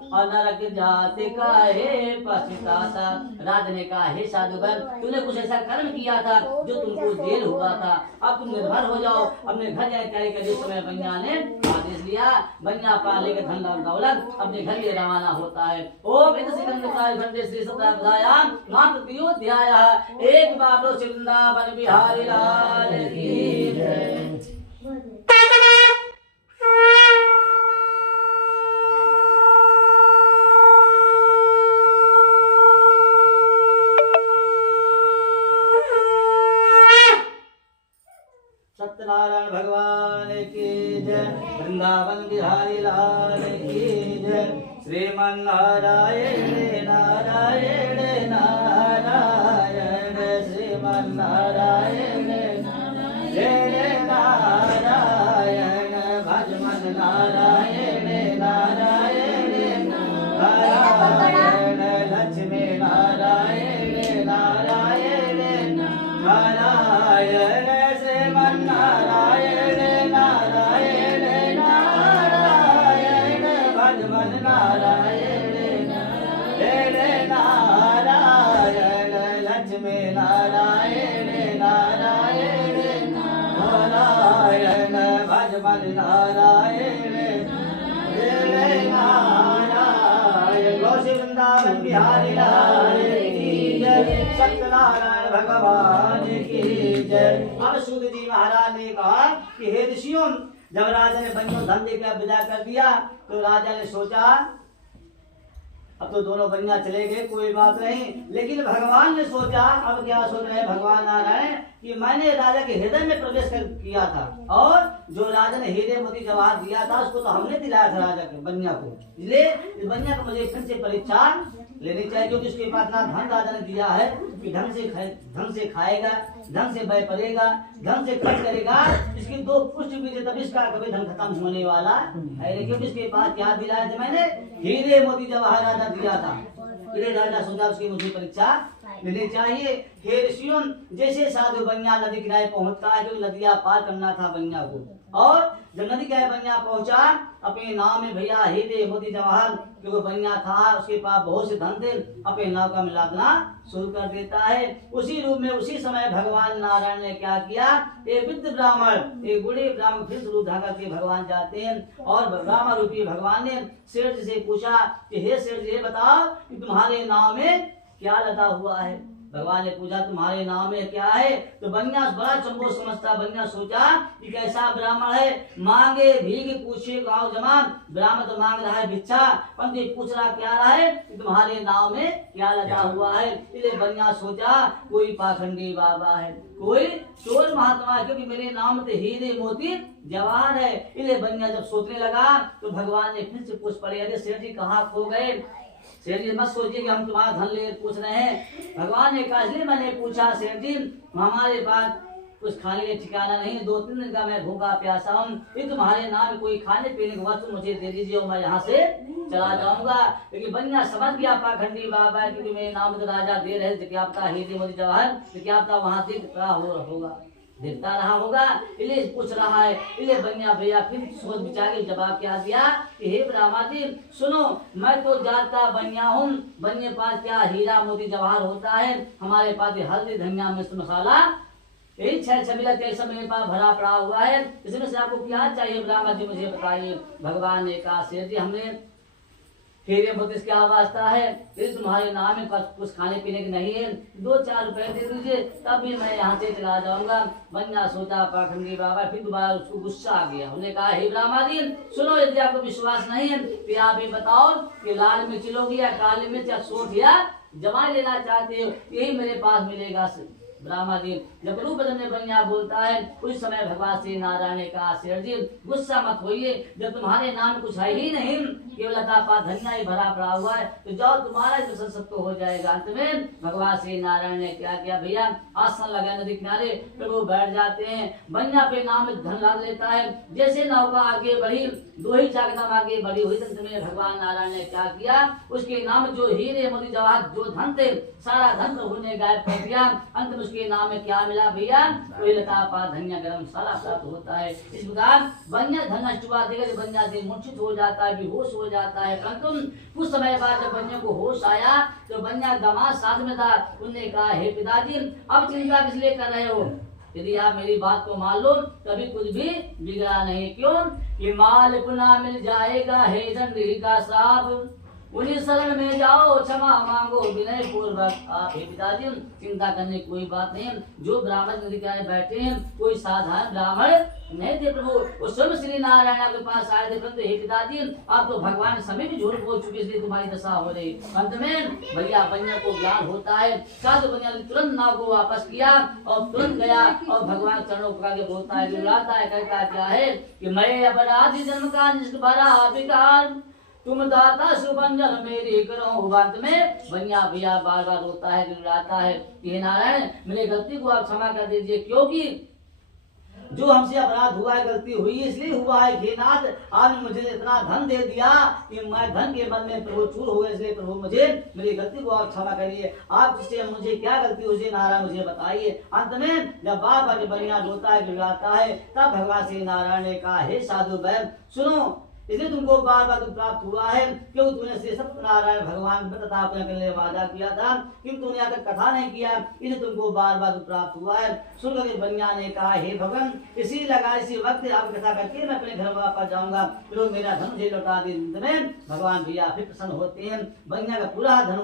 और नरक जाति काहे पछताता। राज ने कहा, हे साधुगण, तूने कुछ ऐसा कर्म किया था जो तुमको जेल हुआ था, अब तुम निर्भर हो जाओ, अपने घर जाए तैयारी करते समय बनिया ने आदेश लिया। बनिया पाले के धन दौलत अपने घर लिए रवाना होता है। ओम इत श्री सत्या मात्र अध्याय। एक बार वृंदावन बिहारी लाल की जय। वृंदावन बिहारी लाल की जय। श्रीमन्नारायण नारायण नारायण श्रीमन्नारायण नारायण नारायण भजमन नारायण नारायण नारायण लक्ष्मी नारायण नारायण नारायण श्रीमन्नारायण नारायण नारायण भजमन नारायण नारायण नारायण लक्ष्मी नारायण नारायण नारायण भजमन नारायण नारायण। गौसी वृंदावन बिहारी लाल की जय। सत्यनारायण भगवान की जय। अब सूत जी महाराज ने कहा कि हे ऋषियों, जब राजा ने बनियों धन देकर विदा कर दिया तो राजा ने सोचा अब तो दोनों बनिया चले गए, कोई बात नहीं। लेकिन भगवान ने सोचा, अब क्या सोच रहे हैं भगवान नारायण, कि मैंने राजा के हृदय में प्रवेश किया था और जो राजा ने हीरे मोती जवाहर दिया था उसको तो हमने दिलाया था राजा के बनिया को। इसलिए इस बनिया को मुझे फिर से परीक्षा लेनी चाहिए, क्योंकि उसके पास ना धन राजा ने दिया है कि ढंग से खाएगा, ढंग से व्यय करेगा, ढंग से खर्च करेगा। इसकी दो पुष्ट भी तब इसका कभी धन खत्म होने वाला है। लेकिन इसके पास क्या दिलाया था मैंने? हीरे मोती जवाहर राजा दिया था। इसलिए राजा सोचा उसकी मुझे परीक्षा लेनी चाहिए। हे ऋषियों, जैसे साधु बनिया नदी किनारे पहुंचता है, जो नदियां पार करना था बनिया को, और जब नदी किनारे बनिया पहुंचा, अपने नाव में भैया हीरे मोती जवाहर जो बनिया था, उसके पास बहुत से धन थे, अपने नाव का मिलाना शुरू कर देता है। उसी रूप में उसी समय भगवान नारायण ने क्या किया, एक वृद्ध ब्राह्मण, एक बूढ़े ब्राह्मण फिर रूप धारण करके भगवान जाते हैं, और ब्राह्मण रूपी भगवान ने सेठ से पूछा कि हे सेठ जी, बताओ कि तुम्हारे नाव में क्या लगा हुआ है। भगवान ने पूछा तुम्हारे नाम में क्या है, तो बनिया बड़ा चंबो समझता। बनिया सोचा कि कैसा ब्राह्मण है, मांगे भीख पूछे गाँव जमान। ब्राह्मण तो मांग रहा है भिक्षा, परंतु पूछ रहा क्या रहा है कि तुम्हारे नाम में क्या लगा हुआ है। इसलिए बनिया सोचा कोई पाखंडी बाबा है, कोई चोर महात्मा है, क्योंकि मेरे नाम में हीरे मोती जवाहर है। इसलिए बनिया जब सोचने लगा तो भगवान ने फिर से पूछ पड़े, अरे सेठ जी कहाँ खो गए। सेठ जी मत सोचिए कि हम तुम्हारा धन ले पूछ रहे हैं। भगवान ने कहा इसलिए मैंने पूछा सेठ जी, हमारे पास कुछ खाने का ठिकाना नहीं, 2-3 दिन का मैं भूखा प्यासा हूँ। ये तुम्हारे नाम में कोई खाने पीने की वस्तु मुझे दे दीजिए और मैं यहाँ से चला जाऊंगा। लेकिन बनिया समझ गया पाखंडी बाबा है, क्योंकि मेरे नाम में राजा दे रहे थे, क्या पता हीरे मोती जवाहर, क्या पता वहाँ देखता रहा होगा, इसलिए पूछ रहा है। इसलिए बनिया भैया फिर सोच विचार के जवाब क्या दिया कि हे ब्रह्मा जी सुनो, मैं तो जानता बनिया हूँ, बनिया पास क्या हीरा मोती जवाहर होता है, हमारे पास हल्दी धनिया मिर्च मसाला यही 6 छबीला 23 मेरे पास भरा पड़ा हुआ है, इसमें से आपको क्या चाहिए ब्रह्मा जी मुझे बताइए। भगवान ने कहा सेठ जी, हमने हीरे मोती क्या वास्ता है, यदि तुम्हारे नाम में कुछ खाने पीने की नहीं है, 2-4 रुपए दे दीजिए, तब भी मैं यहाँ से चला जाऊंगा। बनिया सोचा पाखंडी बाबा, फिर दोबारा उसको गुस्सा आ गया। उन्होंने कहा हे ब्रह्मा जी सुनो, यदि आपको विश्वास नहीं है तो आप ये बताओ कि लाल मिर्च लोगी या काली मिर्च या सोठ या जवाई लेना चाहते हो, यही मेरे पास मिलेगा। ब्रह्मा जी जब रूप बदलने बनिया बोलता है, उस समय भगवान श्री नारायण ने कहा सेठ जी गुस्सा मत होइए, जब तुम्हारे नाम कुछ है ही नहीं, केवल लता धनिया ही भरा पड़ा हुआ है, तो जाओ तुम्हारा दर्शन सबको हो जाएगा। अंत में भगवान श्री नारायण ने क्या किया भैया, आसन लगा नदी किनारे, फिर वो बैठ जाते हैं। बनिया पे नाम में धन लाद लेता है। जैसे नौका आगे बढ़ी, 2 ही चाकदम आगे बढ़ी हुई, अंत में भगवान नारायण ने क्या किया, उसके नाम जो हीरे मोती जवाहर जो धन थे, सारा धन प्रभु ने गायब कर दिया। अंत में उसके नाम में क्या मिला भैया, कोई लता पात धनिया गरम सारा प्राप्त होता है। इस प्रकार बनिया धन नष्ट हुआ, देखकर बनिया से मूर्छित हो जाता है, बेहोश हो जाता है। परंतु कुछ समय बाद जब बनिया को होश आया तो बनिया दामाद साथ में था। उन्होंने कहा हे पिताजी, अब चिंता किस लिए कर रहे हो, यदि आप मेरी बात को मान लो तभी कुछ भी बिगड़ा नहीं। क्यों कि माल पुनः मिल जाएगा, हे दंडी का श्राप, उन्हीं शरण में जाओ, क्षमा मांगो विनय पूर्वक। आप हे पिताजी, चिंता करने की कोई बात नहीं। जो ब्राह्मण नदी किनारे बैठे हैं कोई साधारण ब्राह्मण नहीं थे प्रभु, वो स्वयं श्री नारायण आपके पास आए थे। परंतु हे पिताजी, आप तो भगवान समय भी झूठ बोल चुके, इसलिए तुम्हारी दशा हो रही। अंत में भैया बनिया को ज्ञान होता है। साधु बनिया ने तुरंत नाव को वापस किया और तुरंत गया और भगवान चरणों को आगे बोलता है, गिड़ाता है, कहता क्या है कि मैं अपराधी जन्म का भरा विकार, तुम दाता सुबंजन मेरी करो। अंत में बनिया भैया बार बार रोता है, गिड़ाता है, हे नारायण मेरी गलती को आप क्षमा कर दीजिए, क्योंकि जो हमसे अपराध हुआ है, गलती हुई इसलिए हुआ है। हे नाथ, आपने मुझे इतना धन दे दिया कि मैं धन के बल में प्रभु चूर हुए, इसलिए प्रभु मुझे मेरी गलती को आप क्षमा करिए। आप जिससे मुझे क्या गलती हुई नारायण मुझे बताइए। अंत में जब बाप आगे बनिया रोता है, गिड़ाता है, तब भगवान श्री नारायण ने कहा, हे साधु बहन सुनो, इसलिए तुमको बार बार प्राप्त हुआ है क्योंकि तूने श्री सत्यनारायण भगवान तथा अपने के लिए वादा किया था, किंतु तूने आकर कथा नहीं किया, इसलिए तुमको बार बार प्राप्त हुआ है। सुन करके बनिया ने कहा, हे भगवान इसी वक्त आप कथा करके मैं अपने घर वापस जाऊंगा, फिर मेरा धन मुझे लौटा दे। भगवान भैया फिर प्रसन्न होते हैं, बनिया का पूरा धन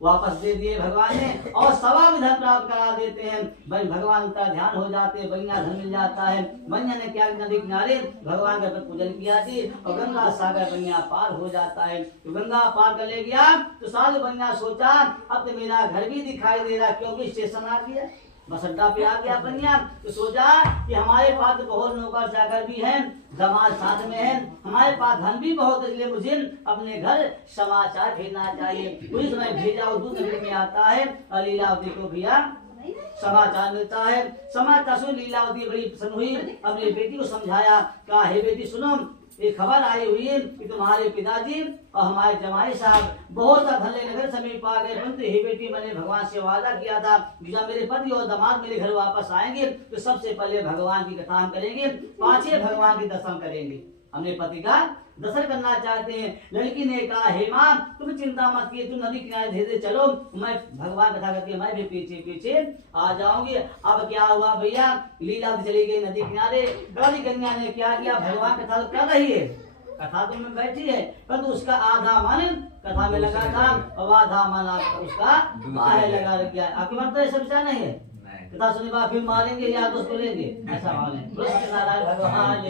वापस दे दिए भगवान ने और सवा में धन प्राप्त करा देते हैं। भगवान का ध्यान हो जाते हैं, बनिया धन मिल जाता है। बनिया ने क्या नदी किनारे भगवान का पूजन किया थी और गंगा सागर बनिया पार हो जाता है। तो गंगा पार कर ले गया तो साधु बनिया सोचा अब तो मेरा घर भी दिखाई दे रहा, क्योंकि स्टेशन आ गया, बस अड्डा पे आ गया बनिया। तो सोचा कि हमारे पास तो बहुत नौकर चाकर भी हैं, दामाद साथ में है, हमारे पास धन भी बहुत है, इसलिए मुझे अपने घर समाचार भेजना चाहिए। उसी समय भेजा और दूध नगरी में आता है और लीलावती को भैया समाचार मिलता है। समाचार सुन लीलावती बड़ी प्रसन्न हुई, अपनी बेटी को समझाया, कहा हे बेटी सुनो, एक खबर आई हुई है कि तुम्हारे पिताजी और हमारे जमाई साहब बहुत धन लेने घर समीप आ गए, परंतु हे बेटी मैंने भगवान से वादा किया था जब मेरे पति और दामाद मेरे घर वापस आएंगे तो सबसे पहले भगवान की कथा हम करेंगे, 5 भगवान के दर्शन करेंगे। हमने पति का दर्शन करना चाहते हैं। लड़की ने कहा, हे मां तुम चिंता मत कीजिए, तुम नदी किनारे धीरे चलो, मैं भगवान कथा करके मैं भी पीछे पीछे आ जाऊंगी। अब क्या हुआ भैया, लीला चली गई नदी किनारे। काली कन्या ने क्या किया, भगवान कथा तो कर रही है, कथा तो में बैठी है, परंतु उसका आधा मन कथा में लगा था और आधा मन उसका बाहर लगा गया। आपके मन तो ऐसा विचार नहीं है, कथा सुनने बाद फिर मारेंगे या दोस्त को लेंगे, ऐसा माने नारायण भगवान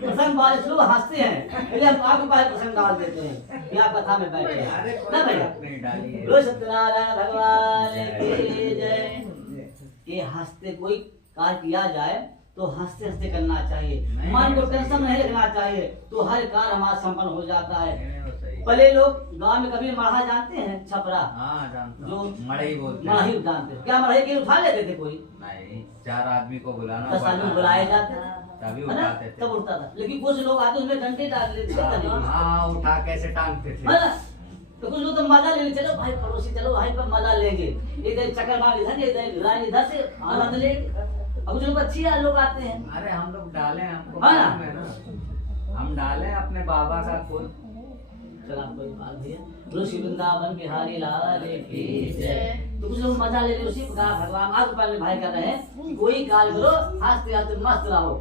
प्रसंग वाले लोग हंसते हैं, इसलिए हम आपके पास प्रसंग डाल देते हैं या कथा में बैठे हैं ना भैया। सत्यनारायण भगवान की जय। ये हंसते कोई कार्य किया जाए तो हंसते हंसते करना चाहिए, मन को टेंशन नहीं रखना चाहिए, तो हर कार्य हमारा संपन्न हो जाता है। पहले लोग गांव में कभी मढ़ा जानते हैं, छपरा जो मड़ई बोलते मढ़ी जानते हैं, क्या मढ़ी के उठा लेते थे कोई नहीं, 4 आदमी को बुलाना, 10 आदमी बुलाए जाते तभी उठाते थे, तब उठता था। लेकिन कुछ लोग आते उसमें डंडे डाल लेते थे, हाँ उठा कैसे टांगते थे। तो कुछ लोग तो मजा लेने, चलो भाई पड़ोसी चलो भाई पर मजा लेंगे, इधर चक्कर मार इधर से आनंद लेंगे। अब कुछ लोग अच्छी लोग आते हैं। अरे हम लोग डाले, हमको हाँ ना? हम डाले अपने बाबा का कुल। चल आपको एक बात भैया, तुलसी वृंदावन बिहारी लाल की जय। तो कुछ लोग मजा ले रहे, उसी प्रकार भगवान आज पहले भाई कर रहे हैं, कोई कार्य करो हंसते हंसते मस्त रहो,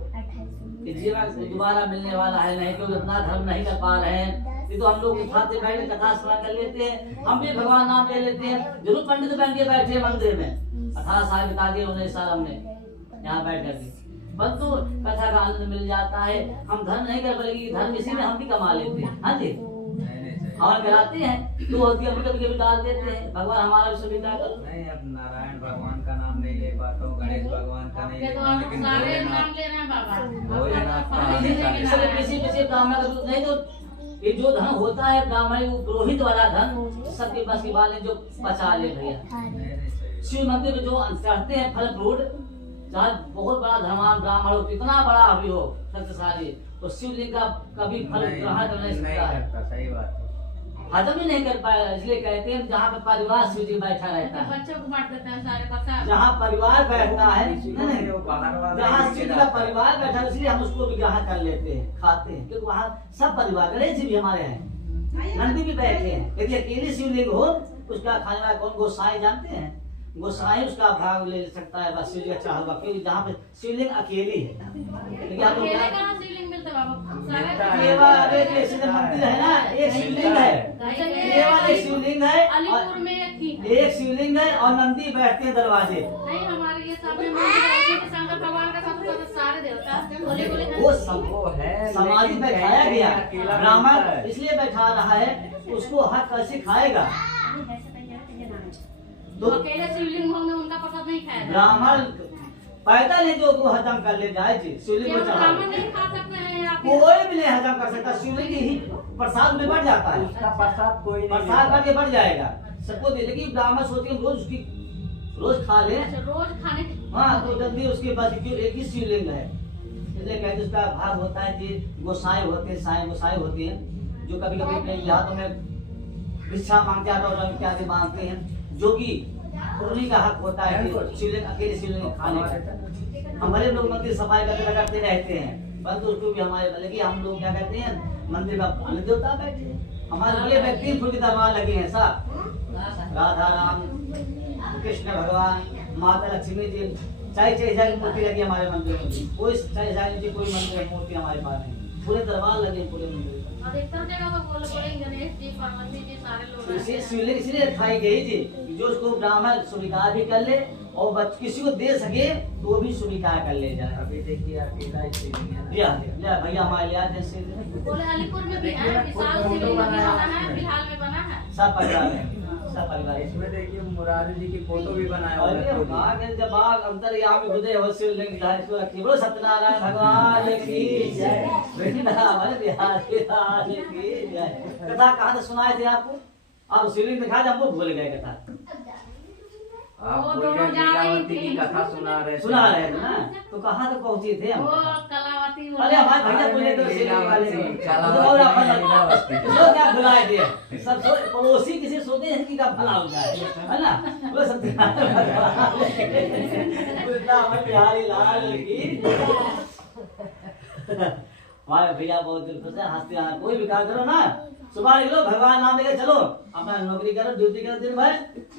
कि जीवन दोबारा मिलने वाला है नहीं, क्योंकि इतना धर्म नहीं कर पा रहे हैं। ये तो हम लोग उठाते बैठे कथा स्मरण कर लेते हैं, हम भी भगवान नाम ले लेते हैं। जरूर पंडित बन के बैठे मंदिर में, 18 साल बिता दिए, 19 साल हमने यहाँ बैठ करके, परंतु कथा का आनंद मिल जाता है। हम धर्म नहीं कर पाएंगे, धर्म इसी में हम भी कमा लेते हैं। हाँ जी, हवन कराते हैं तो कभी डाल देते हैं, भगवान हमारा भी सुविधा करो। नहीं, अब नारायण भगवान का नाम नहीं ले पाता हूँ, गणेश भगवान का नहीं ले पाता, लेकिन भोलेनाथ नहीं तो ये जो धन होता है ब्राह्मण वो पुरोहित वाला धन सबके बस की बात है, जो बचा ले भैया। शिव मंदिर में जो चढ़ते हैं फल फ्रूट, चाहे बहुत बड़ा धर्मान ब्राह्मण हो, कितना बड़ा अभी हो शक्तिशाली, तो शिवलिंग का कभी फल ग्रहण कर नहीं सकता है। सही बात है, हजम ही नहीं कर पाया। इसलिए कहते हैं जहाँ पर परिवार शिव जी बैठा रहता है, बच्चों को बांट देते हैं सारे प्रसाद, जहाँ परिवार बैठता है, जहाँ शिव जी का परिवार बैठा है, इसलिए हम उसको भी ग्रहण कर लेते हैं, खाते हैं, क्योंकि वहाँ सब परिवार, गणेश जी भी हमारे हैं, नंदी भी बैठे हैं। यदि अकेले शिवलिंग हो उसका खाने वाला कौन, गोसाई जानते हैं, गोसाई उसका भाग ले सकता है, बस शिवलिंग अच्छा होगा, क्योंकि जहाँ पे शिवलिंग अकेली है। लेकिन आप लोग वाले जो शिव मंदिर है ना, एक शिवलिंग है, ये वाले शिवलिंग है, अलीपुर में एक ही है। एक शिवलिंग है और नंदी बैठते हैं दरवाजे। नहीं, हमारे ये सब में मंदिर है कि शंकर भगवान का सब सारे देवता बोले बोले वो सब वो है समाधि लेकिन बैठाया कहते गया, हैं अकेला ब्राह्मण मिलता है। इसलिए बैठा रहा है, उसको हक कैसे खाएगा। जो अकेले शिवलिंग होंगे उनका प्रसाद नहीं खाया जाएगा। ब्राह्मण पैदल है जो को हजम कर ले जाए जी, शिवलिंग को केवल चढ़ाओ। ब्राह्मण नहीं खा सकते हैं यहाँ पे। कोई भी नहीं हजम कर सकता, शिवलिंग ही प्रसाद में बढ़ जाता है, उसका प्रसाद कोई नहीं प्रसाद लेता। बढ़ के बढ़ जाएगा सबको दे। लेकिन ब्राह्मण सोचते हैं रोज उसकी रोज खा ले, अच्छा, रोज खाने हाँ तो जल्दी उसके पास क्यों एक ही शिवलिंग है, इसलिए कहते हैं उसका भाग होता है कि गोसाई होते हैं, साईं गोसाई होते हैं जो कभी कभी अपने हाथों में भिक्षा मांगते हैं और इत्यादि मांगते हैं, जो कि उन्हीं का हक होता है कि शिवलिंग अकेले शिवलिंग खाने का। हमारे लोग मंदिर सफाई करते रहते हैं, परंतु उसको भी हमारे, लेकिन हम लोग क्या कहते हैं मंदिर में अन्य देवता बैठे हैं। हमारे बड़े व्यक्ति फूल की दरबार लगे हैं सब, राधा राम कृष्ण भगवान माता लक्ष्मी जी, चाहे की मूर्ति लगी है हमारे मंदिर में भी। कोई चाहे जी कोई मंदिर मूर्ति हमारे पास नहीं, पूरे दरबार लगे हैं पूरे मंदिर में। अधिकतर जगह पर बोले गणेश जी, पार्वती जी सारे लोग रहते हैं। शिवलिंग इसलिए खाई गई जी कि जो उसको ब्राह्मण स्वीकार भी कर ले और किसी को दे सके तो वो भी स्वीकार कर ले जाए। अभी देखिए अकेला ही शिवलिंग है। लिया भैया हमारे लिया जैसे बोले अलीपुर में भी है, विशाल शिवलिंग बना है, बिहार में बना है। सब परिवार है, सब परिवार है। इसमें देखिए मुरारी जी की फोटो भी बनाया हुआ अरे है। बाग है, जब बाग अंतर यहाँ पे खुदे हो शिवलिंग इसको रखी, बोलो सत्यनारायण भगवान की जय, वृंदावन बिहारी लाल की जय। कथा कहाँ से सुनाए थे आपको? आप शिवलिंग दिखा दे, हमको भूल गए कथा। आप बोल रहे लीलावती की कथा सुना रहे थे। सुना रहे थे ना, तो कहाँ तक पहुँचे थे हम? वो कलावती अरे हमारे भैया बोले तो शिवलिंग वाले को। लीलावती। इसको क्या भुलाए थे? सब पड़ोसी किसी सोते हैं कि क्या भला हो जाए, है ना? वो सत्यनारायण भगवान वृंदावन बिहारी लाल की। हमारे भैया बहुत दिल खुश है, हंसते हैं। कोई भी काम करो ना, सुबह निकलो भगवान नाम लेकर चलो, अपना नौकरी करो, ड्यूटी करो, दिन भर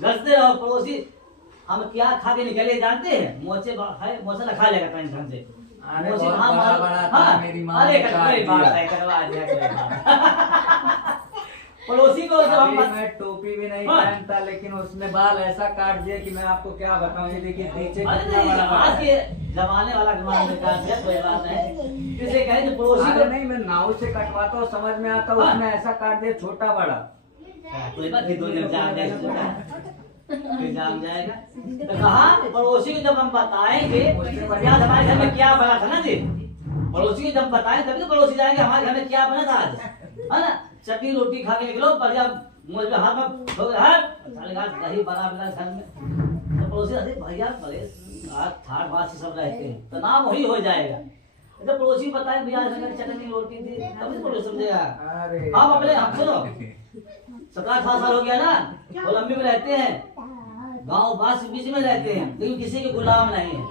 घसते रहो। पड़ोसी हम क्या खा के निकले जानते हैं? मोचे है, मोचा ना खा लेगा टेंशन से। अरे मोचे बहुत हाँ, बड़ा बड़ा था, हाँ, मेरी माँ अरे ने कोई काट बात दिया। है, करवा दिया कोई बात। पड़ोसी को जब हम अभी मैं टोपी भी नहीं हाँ। पहनता, लेकिन उसने बाल ऐसा काट दिया कि मैं आपको क्या बताऊं। ये देखिए नीचे अरे कितना नहीं, बड़ा बड़ा आज है। के जमाने वाला जमाने में काट दिया, कोई बात नहीं। किसे कहे जो पड़ोसी अरे को नहीं, मैं नाव से कटवाता हूँ, समझ में आता, हाँ। उसने ऐसा काट दिया छोटा बड़ा। कोई बात नहीं, दो दिन जान जाएगा, फिर जान जाएगा। तो कहा पड़ोसी को जब हम बताएंगे क्या हमारे घर में क्या बना था ना जी, पड़ोसी को जब बताएं तभी तो पड़ोसी जाएंगे हमारे घर में क्या बना था आज, है ना? चटनी रोटी खा के निकलो, बढ़िया मुझ में हाथ में दही बना बना घर में, तो पड़ोसी अरे भैया बड़े ठाट बात से सब रहते हैं, तो नाम वही हो जाएगा। जब पड़ोसी बताए भैया चटनी रोटी थी, तभी तो पड़ोसी समझेगा। अरे हम अपने हम सुनो 17-18 साल हो गया ना, कोलंबी में रहते हैं, गांव बास बीच में रहते हैं, लेकिन किसी के गुलाम नहीं है।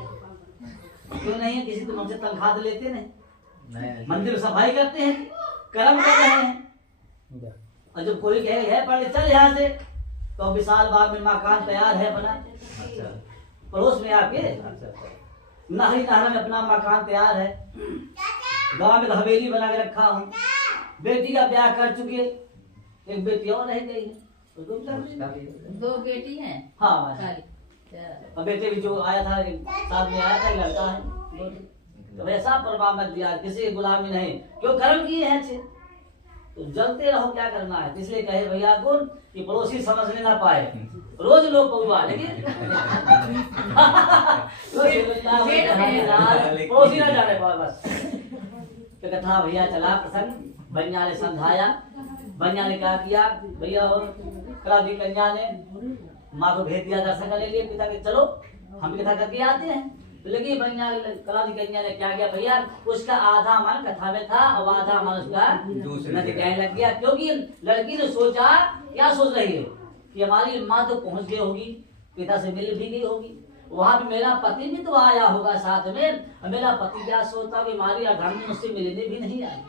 क्यों नहीं है? किसी को हमसे तनख्वाह तो लेते नहीं, मंदिर में सफाई करते हैं, कर्म कर रहे हैं। और जब कोई कहे है पढ़े चल यहाँ से, तो विशाल बाग में मकान तैयार है बना, अच्छा पड़ोस में आके अच्छा। नाहरी नाहरा में अपना मकान तैयार है, गांव में तो हवेली बना के रखा हूँ। बेटी का ब्याह कर चुके, एक बेटी और रह गई है, उसको भी कर उसका लेंगे। भी दो बेटी हैं। हाँ सारी। और बेटे भी जो आया था साथ में आया था, लड़का है, तो वैसा प्रभाव मत दिया, किसी की गुलामी नहीं, क्यों कर्म किए हैं अच्छे, तो जलते रहो, क्या करना है। इसलिए कहे भैया को कि पड़ोसी समझने ना पाए, रोज लोग पहुआ, लेकिन पड़ोसी ना जाने पाए बस। तो कथा भैया चला प्रसंग, बनिया ने समझाया, बनिया ने क्या किया भैया, कला दी कन्या ने माँ को भेज दिया दर्शन करने के लिए, पिता के चलो हम कथा करके आते हैं। लेकिन बनिया कला दी कन्या ने क्या किया भैया, उसका आधा मन कथा में था और आधा मन उसका नदी कहने लग गया, क्योंकि लड़की ने सोचा, क्या सोच रही है कि हमारी माँ तो पहुंच गई होगी, पिता से मिल भी गई होगी, वहां पे मेरा पति भी तो आया होगा साथ में, मेरा पति क्या सोचता कि हमारी अधर्मी मुझसे मिलने भी नहीं आई,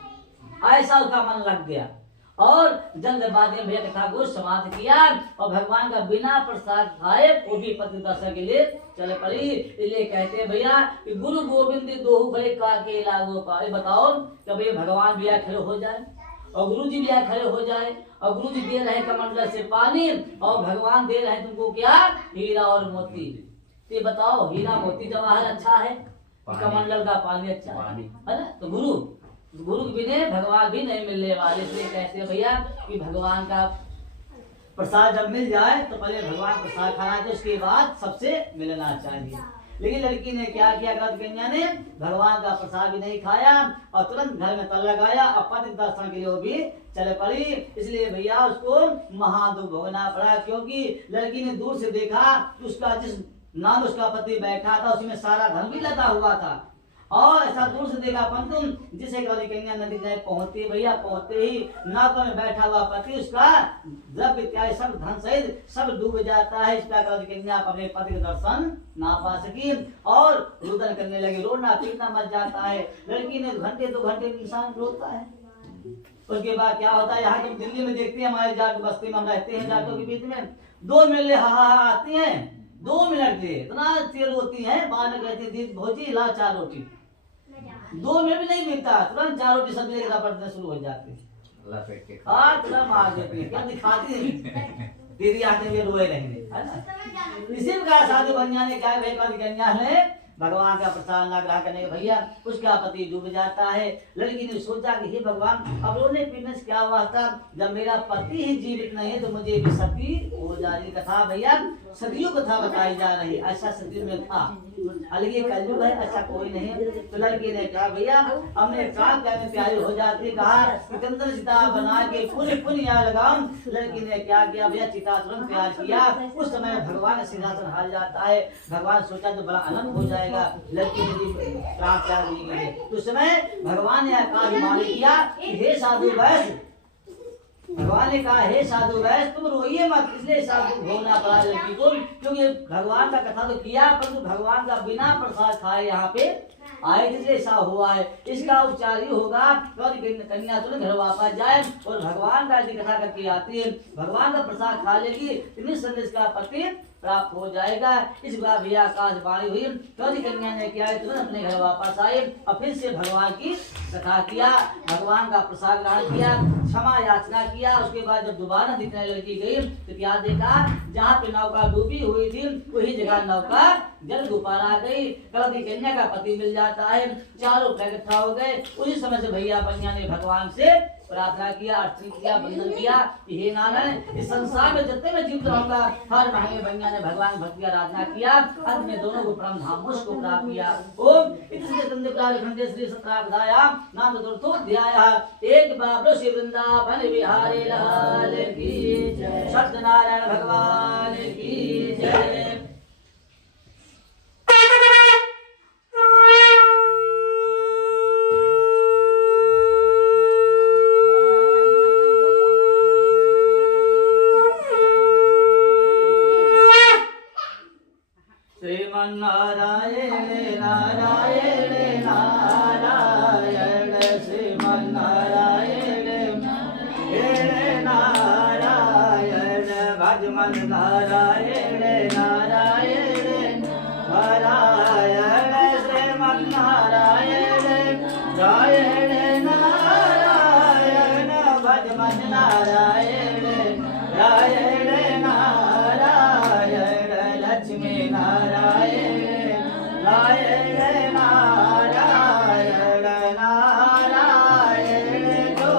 ऐसा उसका मन लग गया। और जल्दबाजी में भैया कथा को समाप्त किया और भगवान का बिना प्रसाद खाए वो भी पति दशा के लिए चल पड़ी। इसलिए कहते हैं भैया कि गुरु गोविंद दोहु भय का के लागो पाए। बताओ कि भैया भगवान भी खड़े हो जाए और गुरु जी भी खड़े हो जाए और गुरु जी दे रहे कमंडल से पानी और भगवान दे रहे तुमको क्या, हीरा और मोती। ये बताओ हीरा मोती जवाहर अच्छा है, कमंडल का पानी अच्छा है ना। तो गुरु के बिना भगवान भी नहीं मिलने वाले। इसलिए कहते हैं भैया कि भगवान का प्रसाद जब मिल जाए तो पहले भगवान प्रसाद खाना चाहिए, उसके बाद सबसे मिलना चाहिए। लेकिन लड़की ने क्या किया, कन्या ने भगवान का प्रसाद भी नहीं खाया और तुरंत घर में तल लगाया और पति दर्शन के लिए वो भी चले पड़ी। इसलिए भैया उसको महादुख भोगना पड़ा, क्योंकि लड़की ने दूर से देखा उसका जिस नाम उसका पति बैठा था उसी में सारा धन भी लगा हुआ था। और ऐसा दूर से देखा पंतुम जिसे कन्या नदी जाए पहुंचती भैया, पहुंचते ही नाव में बैठा हुआ पति उसका द्रव्य इत्यादि सब धन सहित सब डूब जाता है। इस प्रकार कन्या अपने पति के दर्शन ना पा सकी और रुदन करने लगी, रोना पीटना मच जाता है। लड़की ने घंटे 2 घंटे इंसान रोता है। उसके बाद क्या होता है, यहाँ तुम दिल्ली में देखते हैं हमारे जाट बस्ती में हम रहते हैं, जाटों के बीच में 2 मिनट हा आती है, 2 मिनट के इतना देर होती है, बाद में कहती है भौजी ला 4 रोटी। 2 मिनट भी नहीं मिलता, तुरंत 4 रोटी सब्जी लेकर पड़ने शुरू हो जाती है, तुरंत मार देती है, क्या दिखाती है दीदी आते हुए रोए रहेंगे, है ना। इसी प्रकार साधु बनिया ने क्या कन्या ने भगवान का प्रसाद ना ग्रहण करने के भैया उसका पति डूब जाता है। लड़की ने सोचा कि हे भगवान अब रोने पीने से क्या वास्ता, जब मेरा पति ही जीवित नहीं है तो मुझे भी सती हो जाने कथा भैया सदियों कथा बताई जा रही, ऐसा सदियों में था। अलग कलयुग है, ऐसा कोई नहीं। तो लड़की ने कहा भैया हमने काम करने प्यारी हो जाती, कहा चंदन चिता बना के पुण्य यहाँ लगाओ। लड़की ने क्या किया भैया, चिता तुरंत तैयार किया। उस समय भगवान सिंहासन हार जाता है। भगवान सोचा तो बड़ा आनंद हो जाएगा, लड़की ने प्राण त्याग दी गई। उस समय भगवान ने आकाश मानी किया कि हे साधु वैश्य, भगवान ने कहा हे साधु वैश्य तुम रोइए मत। इसलिए साधु भोगना पड़ा लड़की को, क्योंकि भगवान का कथा तो किया परंतु भगवान का बिना प्रसाद खाए यहाँ पे आए, जिससे ऐसा हुआ है। इसका उपचार ही होगा कन्या तुरंत घर वापस जाए और भगवान का कथा करके आती है, भगवान का प्रसाद खा लेगी, निस्संदेह इसका पति प्राप्त हो जाएगा। इस बार भैया आकाशवाणी हुई, कन्या ने क्या तुरंत अपने घर वापस आए और फिर से भगवान की कथा किया, भगवान का प्रसाद ग्रहण किया, क्षमा याचना किया। उसके बाद जब दोबारा दिखने लड़की गई तो क्या देखा, जहाँ पे नौका डूबी हुई थी वही जगह नौका जल गुपार आ गई। कन्या का पति मिल जाता है, चारों इकट्ठा हो गए। उसी समय से भैया बनिया ने भगवान से प्रार्थना किया, अर्चना किया, वंदन किया कि हे नारायण इस संसार में जितने मैं जीवित रहूंगा हर महीने बनिया ने भगवान भक्ति आराधना किया। अंत में दोनों को परम धाम को प्राप्त किया। ओम श्री सत्रावधाया नाम चतुर्थोऽध्यायः। एक बाबलो श्री वृंदावन बिहारी लाल की जय, सत्यनारायण भगवान की जय। नारायण नारायण नारायण श्रीमन नारायण नारायण भजमन नारायण नारायण नारायण श्रीमन नारायण नारायण नारायण भजमन नारायण नारायण नारायण लक्ष्मी नारायण नारायण नारायण नारायण जो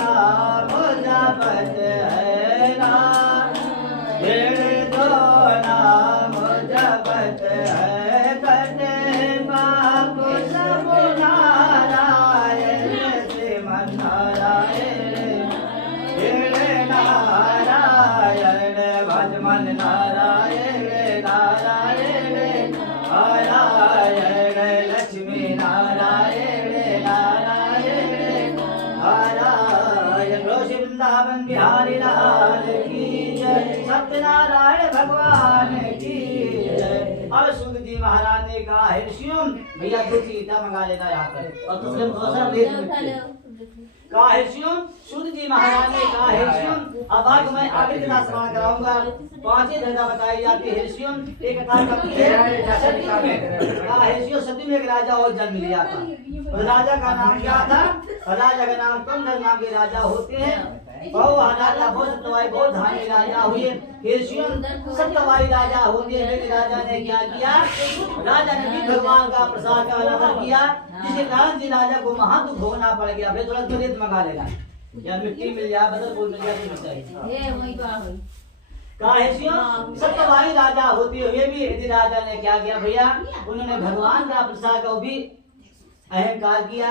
नाम जपत है नारायण जो नाम जपत है कटे पाप सब नारायण श्रीमन नारायण नारायण भजमन नारायण नारायण नारायण लक्ष्मी नारायण नारायण नारायण रोश वृंदावन बिहारी लाल की जय, सत्यनारायण भगवान की जय। अब सूत जी महाराज ने कहा है ऋषियों भैया 2 चीता मंगा लेना यहाँ पर और दूसरे काहेश्यम सूर्य जी महाराज ने कहा हेश्यम अब आगे मैं आगे का स्मरण कराऊंगा। पांचवी दर्जा बताई जाती है हेश्यम एक कथा कथी है सती में हेश्यम सती में एक राजा और जन्म लिया था। उस राजा का नाम क्या था? राजा का नाम कंदर नाम के राजा होते हैं। बहुत राजा बहुत सत्यवाई बहुत धार्मिक राजा हुए। हेश्यम सत्यवाई राजा होते हैं। राजा ने क्या किया? राजा ने भी भगवान का प्रसाद का अनादर किया, जिसके कारण जी राजा को महा दुख भोगना पड़ गया। फिर तुरंत रेत मंगा लेगा या मिट्टी मिल जाए बदल बोल मिल जाए सत्यवाई राजा होते हुए भी यदि राजा ने क्या किया भैया? उन्होंने भगवान का प्रसाद का भी अहंकार किया,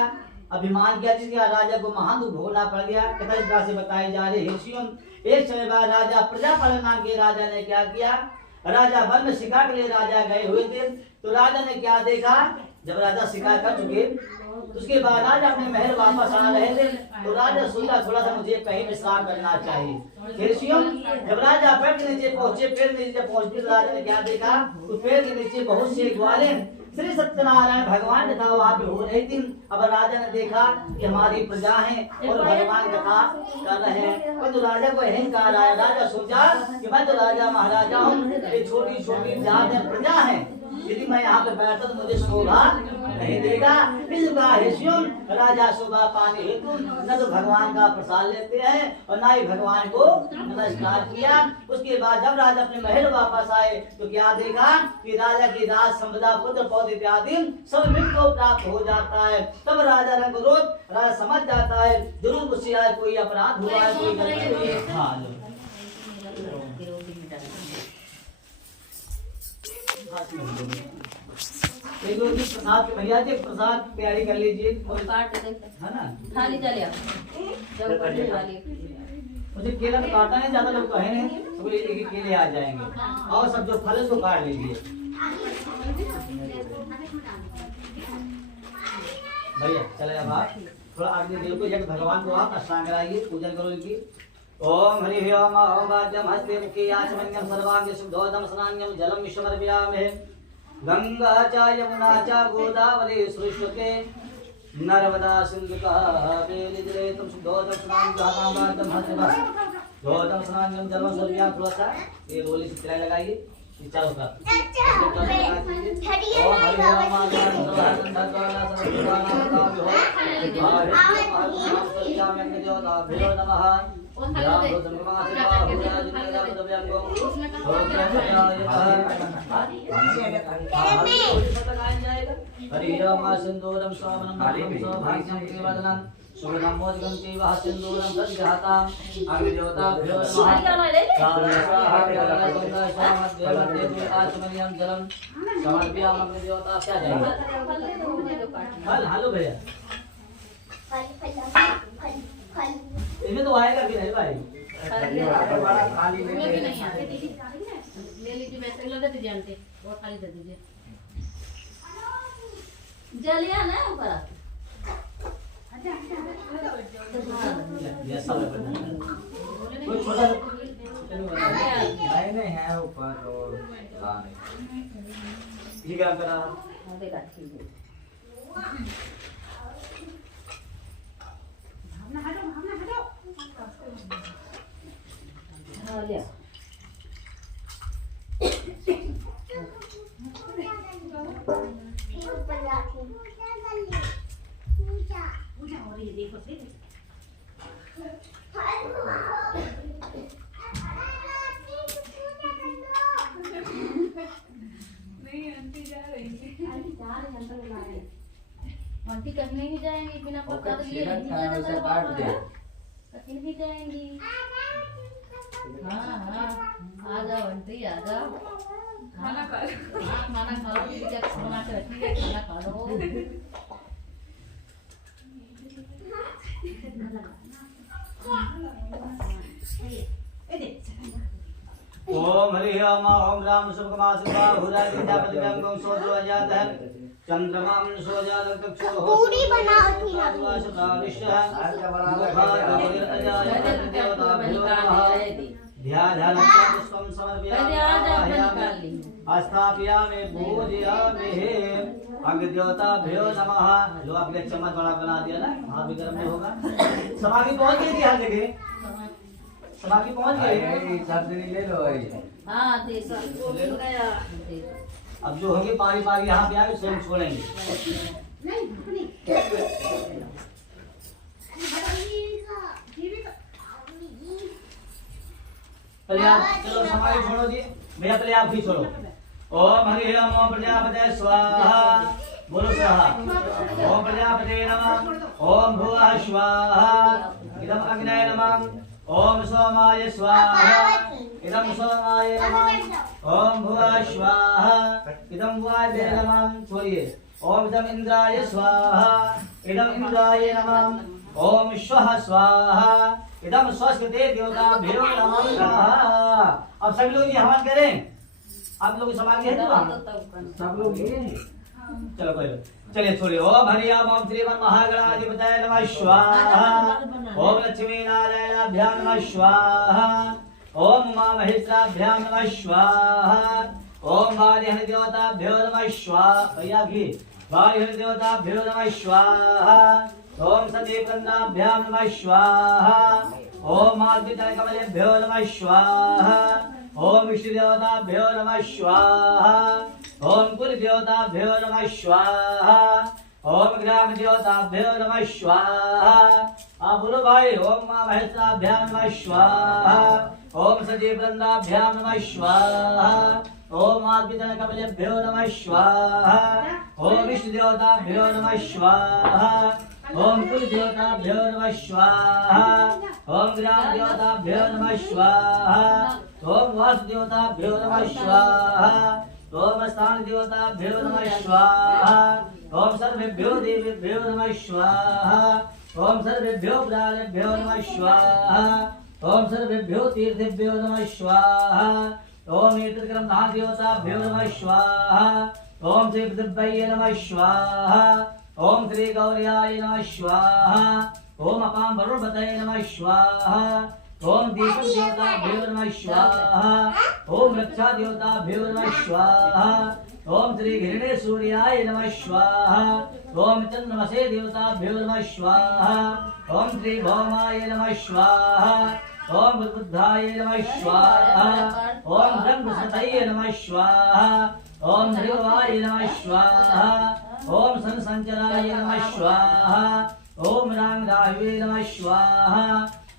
अभिमान किया, जिसके राजा को महान दुख भोगना पड़ गया। कथा इस बात से बताई जा रही है। एक समय बाद राजा प्रजापालन नाम के राजा ने क्या किया? राजा वन में शिकार के लिए राजा गए हुए थे। तो राजा ने क्या देखा? जब राजा शिकार कर चुके उसके बाद राजा अपने महल वापस आ रहे थे। तो राजा सोचा थोड़ा सा मुझे कहीं विश्राम करना चाहिए। जब राजा पेड़ के नीचे पहुंचे, पेड़ के नीचे पहुंचते राजा ने क्या देखा? तो पेड़ के नीचे बहुत से ग्वाले श्री सत्यनारायण भगवान कथा वहाँ पे हो रही थी। अब राजा ने देखा कि हमारी प्रजा है और भगवान कथा कर रहे हैं। तो राजा को अहंकार आया। राजा सोचा कि मैं तो राजा महाराजा हूँ, ये छोटी छोटी जात है प्रजा है, यदि मैं यहाँ पे बैठा तो मुझे शोभा नहीं देगा। राजा शोभा पाने हेतु न तो भगवान का प्रसाद लेते हैं और न ही भगवान को नमस्कार किया। उसके बाद जब राजा अपने महल वापस आए तो क्या देखा कि राजा की राज संपदा पुत्र पौध इत्यादि सब मिल को प्राप्त हो जाता है। तब राजा रंग रोज राजा समझ जाता है जरूर मुझसे आज कोई अपराध हुआ है, कोई गलती हुई है। हाँ एक लोग प्रसाद भैया जी प्रसाद तैयारी कर लीजिए और है ना थाली चले मुझे केला तो काटा है, ज्यादा लोग कहे नहीं तो एक केले आ जाएंगे और सब जो फल है उसको काट लीजिए। भैया चले अब आप थोड़ा आगे दिल को जब भगवान को आप स्नान कराइए, पूजन करो इनकी। ओम हरि ओम ओम वाद्यम हस्ते मुखे आचमन्यम सर्वांगे शुद्धोदम स्नान्यम जलम विश्वमर्पयामहे। गंगा च यमुना च गोदावरी सृष्टते नर्मदा सिंधु कावेरी जलेतम शुद्धोदम स्नान्यम वाद्यम हस्ते दोदम स्नान्यम जलम सर्वयाम। थोड़ा सा ये रोली से तिलाई लगाइए चारों तरफ। सिंदूरम सौभाग्यम सुगंधम मोदकम चैव सिंदूरम दद्याताम् अग्निदेवताभ्यो आचमनीयं जलम समर्पयामि। अग्निदेवता क्या जाएगा फल। हेलो भैया इसमें तो आएगा कि नहीं भाई? ले लीजिए वैसे दे दीजिए आंटी और खाली दे दीजिए। जलिया ना ऊपर कोई छोटा नहीं है ऊपर और ठीक है करा देखा ठीक है। हाँ लिया पूजा हो रही है देखो से नहीं आंटी जा रही है। आंटी कहीं नहीं जाएंगी बिना प्रसाद लिए कहीं नहीं जाएंगी। हाँ हाँ आ जाओ आंटी आ जाओ खाना खा लो। खाना खा लो खाना खा लो। ओम हरि ओम ओम राम शुभकमा शुभा भुराय विद्यापतिव्यंगं सोजो अजातः चंद्रमां सोजात चक्षुः पूरी बनाओ थी ना शुभाविष्टः मुखादुर अजाय देवता ध्यान पुष्पं समर्पयामि स्थापयामि पूजयामि अग्नि देवता भ्यो नमः। लो आपने चम्मच बड़ा बना दिया ना, हाथ भी गर्म नहीं होगा। समाधि पहुंच गई हर जगह, समाधि पहुंच गई। सब्जी ले लो भाई। हाँ दे सब ले लो। दे। अब जो होगी पारी पारी यहाँ पे आए स्वयं छोड़ेंगे। पहले आप चलो समाधि छोड़ो जी भैया, पहले आप भी छोड़ो। ओम हरि ओम प्रजापते स्वाहा, बोलो स्वाहा। ओम प्रजापते नमः। ओम भुवः स्वाहा, इदम अग्नये नमः। ओम सोमाय स्वाहा, इदम सोमाय नमः। ओम भुवः स्वाहा, इदम वायवे नमः। छोड़िए। ओम इदम इंद्राय स्वाहा, इदम इंद्राय नमः। ओम स्वः स्वाहा, इदम स्वस्ति देवताभ्यो नमः। अब सभी लोग ये हवन करें। आप लोग समाधि है तो सब लोग ये चलो कोई चलिए छोड़िए। ओम हरि ओम श्रीमन महागणाधिपतये नमः स्वाहा। ओम लक्ष्मी नारायणाभ्यां नमः स्वाहा। ओम उमा महेश्वराभ्यां नमः स्वाहा। ओम वारिहरि देवताभ्यो नमः स्वाहा। भैया भी वारिहरि देवताभ्यो नमः स्वाहा। ओम सती वृंदाभ्यां नमः स्वाहा। ओम मार्गदर्शकमलेभ्यो नमः स्वाहा। ओम विष्णु देवताभ्यो नमः स्वाहा। ओम कुल देवताभ्यो नमः स्वाहा। ओम ग्राम देवताभ्यो नमः स्वाहा। आप बोलो भाई। ओम मां महेश्वराभ्यां नमः स्वाहा। ओम सती वृंदाभ्यां नमः स्वाहा। ओम मार्गदर्शकमलेभ्यो नमः स्वाहा। ओम विष्णु देवताभ्यो नमः स्वाहा। ओम कुल देवताभ्यो नमः स्वाहा। ओम ग्राम देवताभ्यो नमः स्वाहा। ओम वासु देवताभ्यो नमः स्वाहा। ओम स्थान देवताभ्यो नमः स्वाहा। ओम सर्वेभ्यो देवेभ्यो नमः स्वाहा। ओम सर्वेभ्यो प्राणेभ्यो नमः स्वाहा। ओम सर्वेभ्यो तीर्थेभ्यो नमः स्वाहा। ओम एतद्ग्रन्थान् देवताभ्यो नमः स्वाहा। ओम श्री पृथिव्यै नमः स्वाहा। ओम श्री गौर्याय नमः स्वाहा। ओम अपां वरुणपतये नमः स्वाहा। ओम दीपक देवताभ्यो नमः स्वाहा। ओम रक्षा देवताभ्यो नमः स्वाहा। ओम श्री घृणे सूर्याय नमः स्वाहा। ओम चंद्रमसे देवताभ्यो नमः स्वाहा। ओम श्री भौमाय नमः स्वाहा। ओम बुद्धाय नमः स्वाहा। ओम ब्रह्मसतये नमः स्वाहा। ओम ध्रुवाय नमः स्वाहा। ओम संसंचराय नमः स्वाहा। ओम रांग राहवे नमः स्वाहा।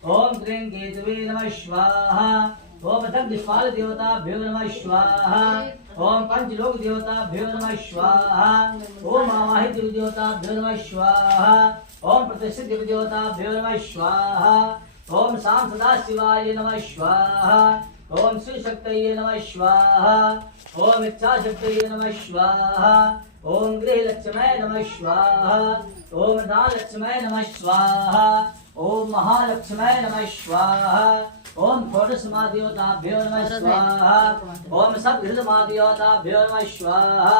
ओम क्रीं केतवे नमः स्वाहा। ओम दग्धपाल देवताभ्यो नमः स्वाहा। ओम पंचलोक देवताभ्यो नमः स्वाहा। ओम आवाहित देवताभ्यो नमः स्वाहा। ओम प्रतिष्ठित देवताभ्यो नमः स्वाहा। ओम शाम सदा शिवाय नमः स्वाहा। ओम श्री शक्तये नमः स्वाहा। ओम इच्छा शक्तये नमः स्वाहा। ओम गृह लक्ष्मय नमः स्वाहा। ओम दान लक्ष्मय नमः स्वाहा। ओम महालक्ष्मय नमः स्वाहा। ओम षोडश देवताभ्यो नमः स्वाहा। ओम सप्तऋष देवताभ्यो नमः स्वाहा।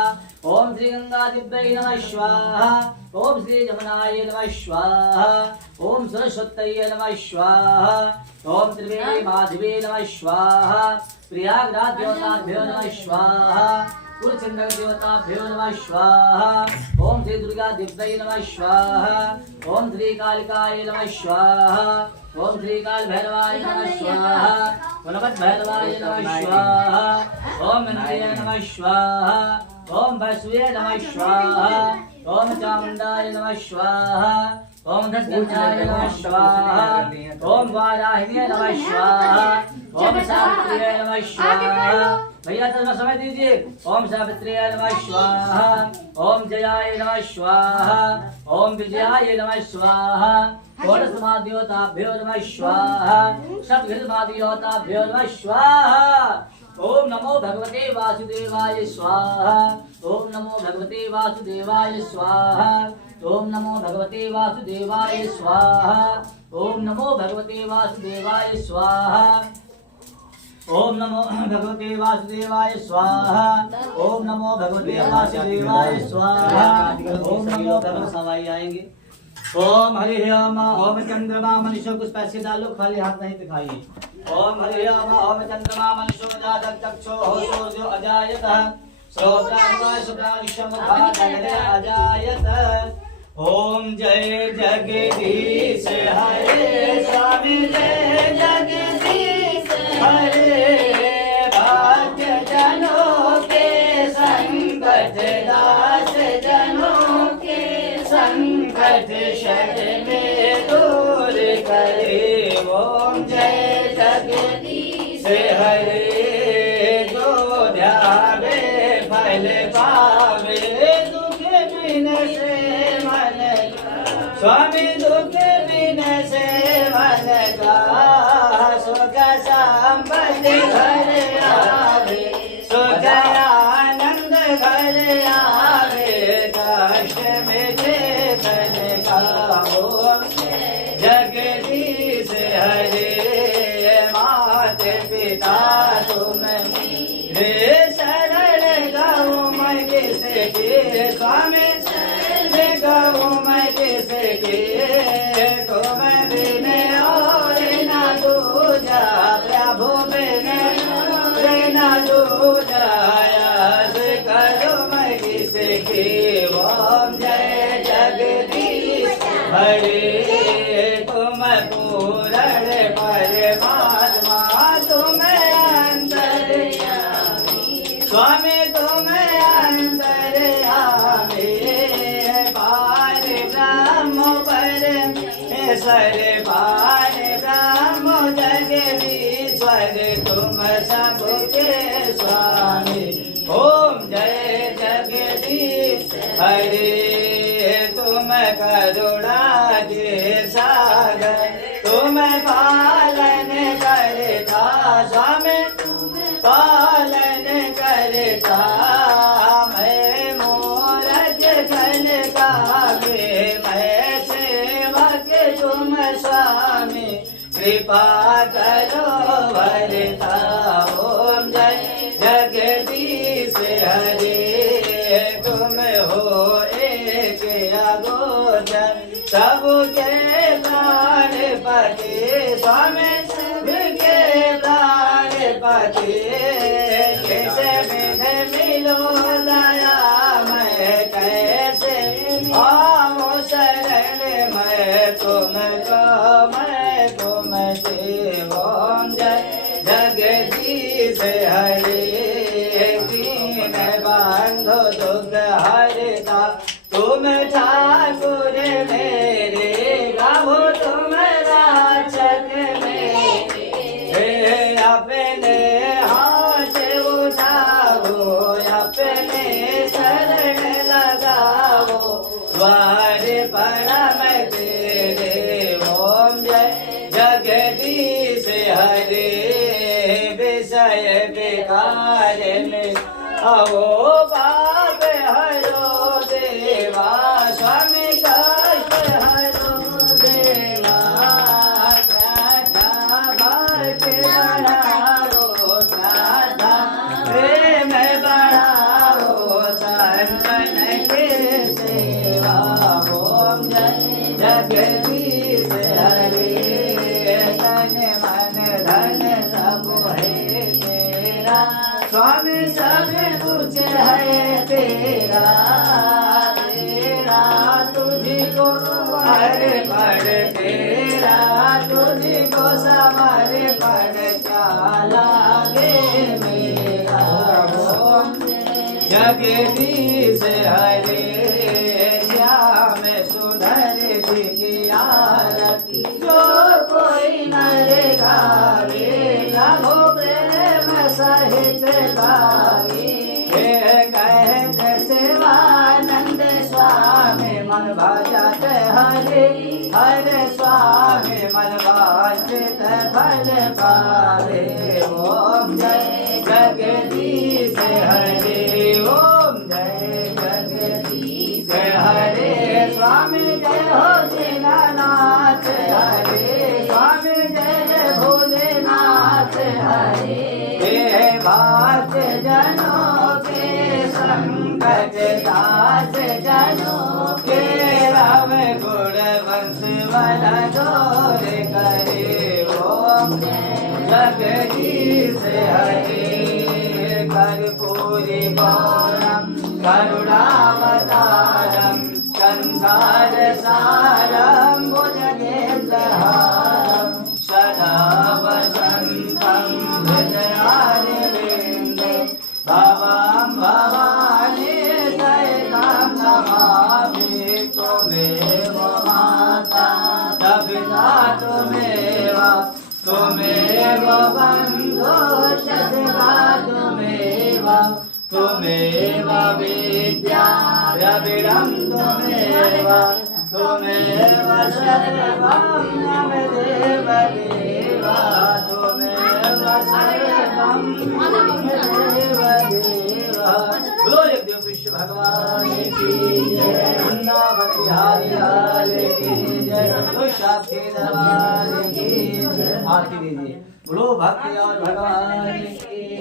ओम श्री गंगादिव्यै नमः स्वाहा। ओम श्री यमुनाय नमः स्वाहा। ओम सरस्वत्यै नमः स्वाहा। ओम त्रिवेणी माधवे नमः स्वाहा। प्रयागराज देवताभ्यो नमः स्वाहा। कुलचंद्र देवताभ्यो नमः स्वाहा। ओम श्री दुर्गा दिव्यै नमः स्वाहा। ओम श्री कालिकाय नमः स्वाहा। ओम श्री काल भैरवाय नमः स्वाहा। गणपत भैरवाय नमः स्वाहा। ओम इंद्रिय नमः स्वाहा। ओम वैष्णवे नमः स्वाहा। ओम चामुंडाय नमः स्वाहा। ओम दशगंधाय नमः स्वाहा। ओम वाराहिने नमः स्वाहा। ओम सावित्र्यै नमः स्वाहा। भैया थोड़ा समय दीजिए। ओम सावित्र्यै नमः स्वाहा। ओम जयाय नमः स्वाहा। ओम विजयाय नमः स्वाहा। षोडश देवताभ्यो नमः स्वाहा। सप्तऋष देवताभ्यो नमः स्वाहा। ओम नमो भगवते वासुदेवाय स्वाहा। ओम नमो भगवते वासुदेवाय स्वाहा। ओम नमो भगवते वासुदेवाय स्वाहा। ओम नमो भगवते वासुदेवाय स्वाहा। ओम नमो भगवते वासुदेवाय स्वाहा। ओम नमो भगवते वासुदेवाय स्वाहा। ओम नमो भगवते सवाई आएंगे। ओम हरि ओम। ओम चंद्रमा मनुष्य कुछ पैसे डालो, खाली हाथ नहीं दिखाइए। ओम हरि ओम। ओम चंद्रमा मनुष्य जातक चक्षो सूर्यो अजायतः ओम जय जगदीश हरे स्वामी जय जगदीश हरे भक्त जनों के संकट दास जनों के संकट शर में दूर करे। ओम जय जगदीश हरे जो ध्यावे फल पावे दुख बिन से स्वामी दुख बिन से मन का सुख संपत्ति घर आवे सुख आनंद घर आवे कष्ट में धन का। ओम जगदीश हरे मात पिता तुम रे शरण गाँव मैं किसके स्वामी गाँव मैं किसके तुम बिन और न दूजा प्रभु बिन न दूजा याद करो मैं किसके। ओम जय जगदीश हरे तुम पूर्ण परमात्मा तुम अंतर्यामी स्वामी तुम अंतर्यामी सर पार ब्रह्म जगदीश्वर तुम सबके स्वामी। ओम जय जगदीश हरे तुम करुणा के सागर तुम पालन करता स्वामी पालन करता। मैं मूरत जन का मैं सेवक तुम स्वामी कृपा करो भरता। ओम जय जगदीश हरे तुम हो एक अगोचर सबके प्राण पति स्वामी सबके प्राण पति। कैसे मिले मिलो दया मैं कैसे आओ शरण मैं तुमको मैं तुमसे। ओम जय जगदीश हरे दीन बंधु दुख हरता तुम ठाकुर मेरे गाओ तुम राक्षक मेरे अपने हाथ उठाओ अपने शरण लगाओ द्वार पड़ा मैं तेरे। ओम जय जगदीश हरे विषय विकार में आओ पाप हरो देवा स्वामी कष्ट हरो देवा। श्रद्धा भक्ति बढ़ाओ श्रद्धा प्रेम बढ़ाओ संतन के सेवा। ओम जय जगदीश हरे तन मन धन सब है तेरा स्वामी सब कुछ है तेरा तेरा तुझको हर पड़ तेरा तुझको समर्पण क्या लागे मेरा। ओम जगदीश हरे श्याम सुंदर जी की आरती जो कोई नर गावे नभो प्रेम सहित गावे। कहत शिवानंद स्वामी मन भजत हरे हरे स्वामी मन वांछित फल पावे। ओम जय जगदीश हरे ओम जय जगदीश हरे स्वामी जय हो दीनानाथ हरे स्वामी जय भोलेनाथ हरे। भक्त जनों के संकट दास जनों के राम गुण वंश वाला जोर करे। ओम जगदीश हरे कर्पूरी संसार सारं भुजगेन्द्रहारं सदा वसन्तं हृदयारविन्दे भवां भवानी सहितं नमामि त्वमेव माता पिता त्वमेव त्वमेव बन्धुः सखा त्वमेव त्वमेव विद्या द्रविडं त्वमेव त्वमेव सर्वं मम देव देवा त्वमेव सर्वं मम देव देवा। बोलो जगदेव विश्व भगवान की जय, वृंदावन बिहारी लाल की जय, तुषार के दरबार की जय। आरती दीजिए। बोलो भक्ति और भगवान की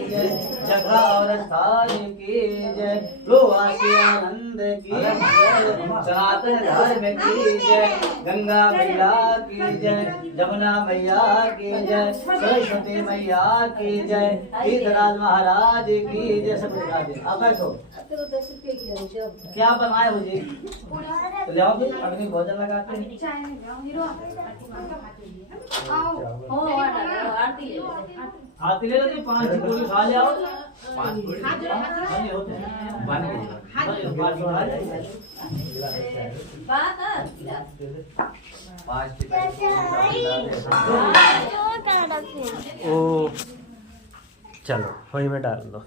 जय, जगह और स्थान की जय, लो आशी आनंद की जय, सनातन धर्म की जय, गंगा मैया की जय, जमुना मैया की जय, सरस्वती मैया की जय, तीर्थराज महाराज की जय। सब बता दे। आप बैठो। क्या बनाए हो जी? तो ले आओ जी, अग्नि भोजन लगाते हैं। आरती ले लो जी, 5 पूरी खा ले आओ। 5 पूरी होते हैं। बन गई। पाँच ओ चलो वही में डाल दो।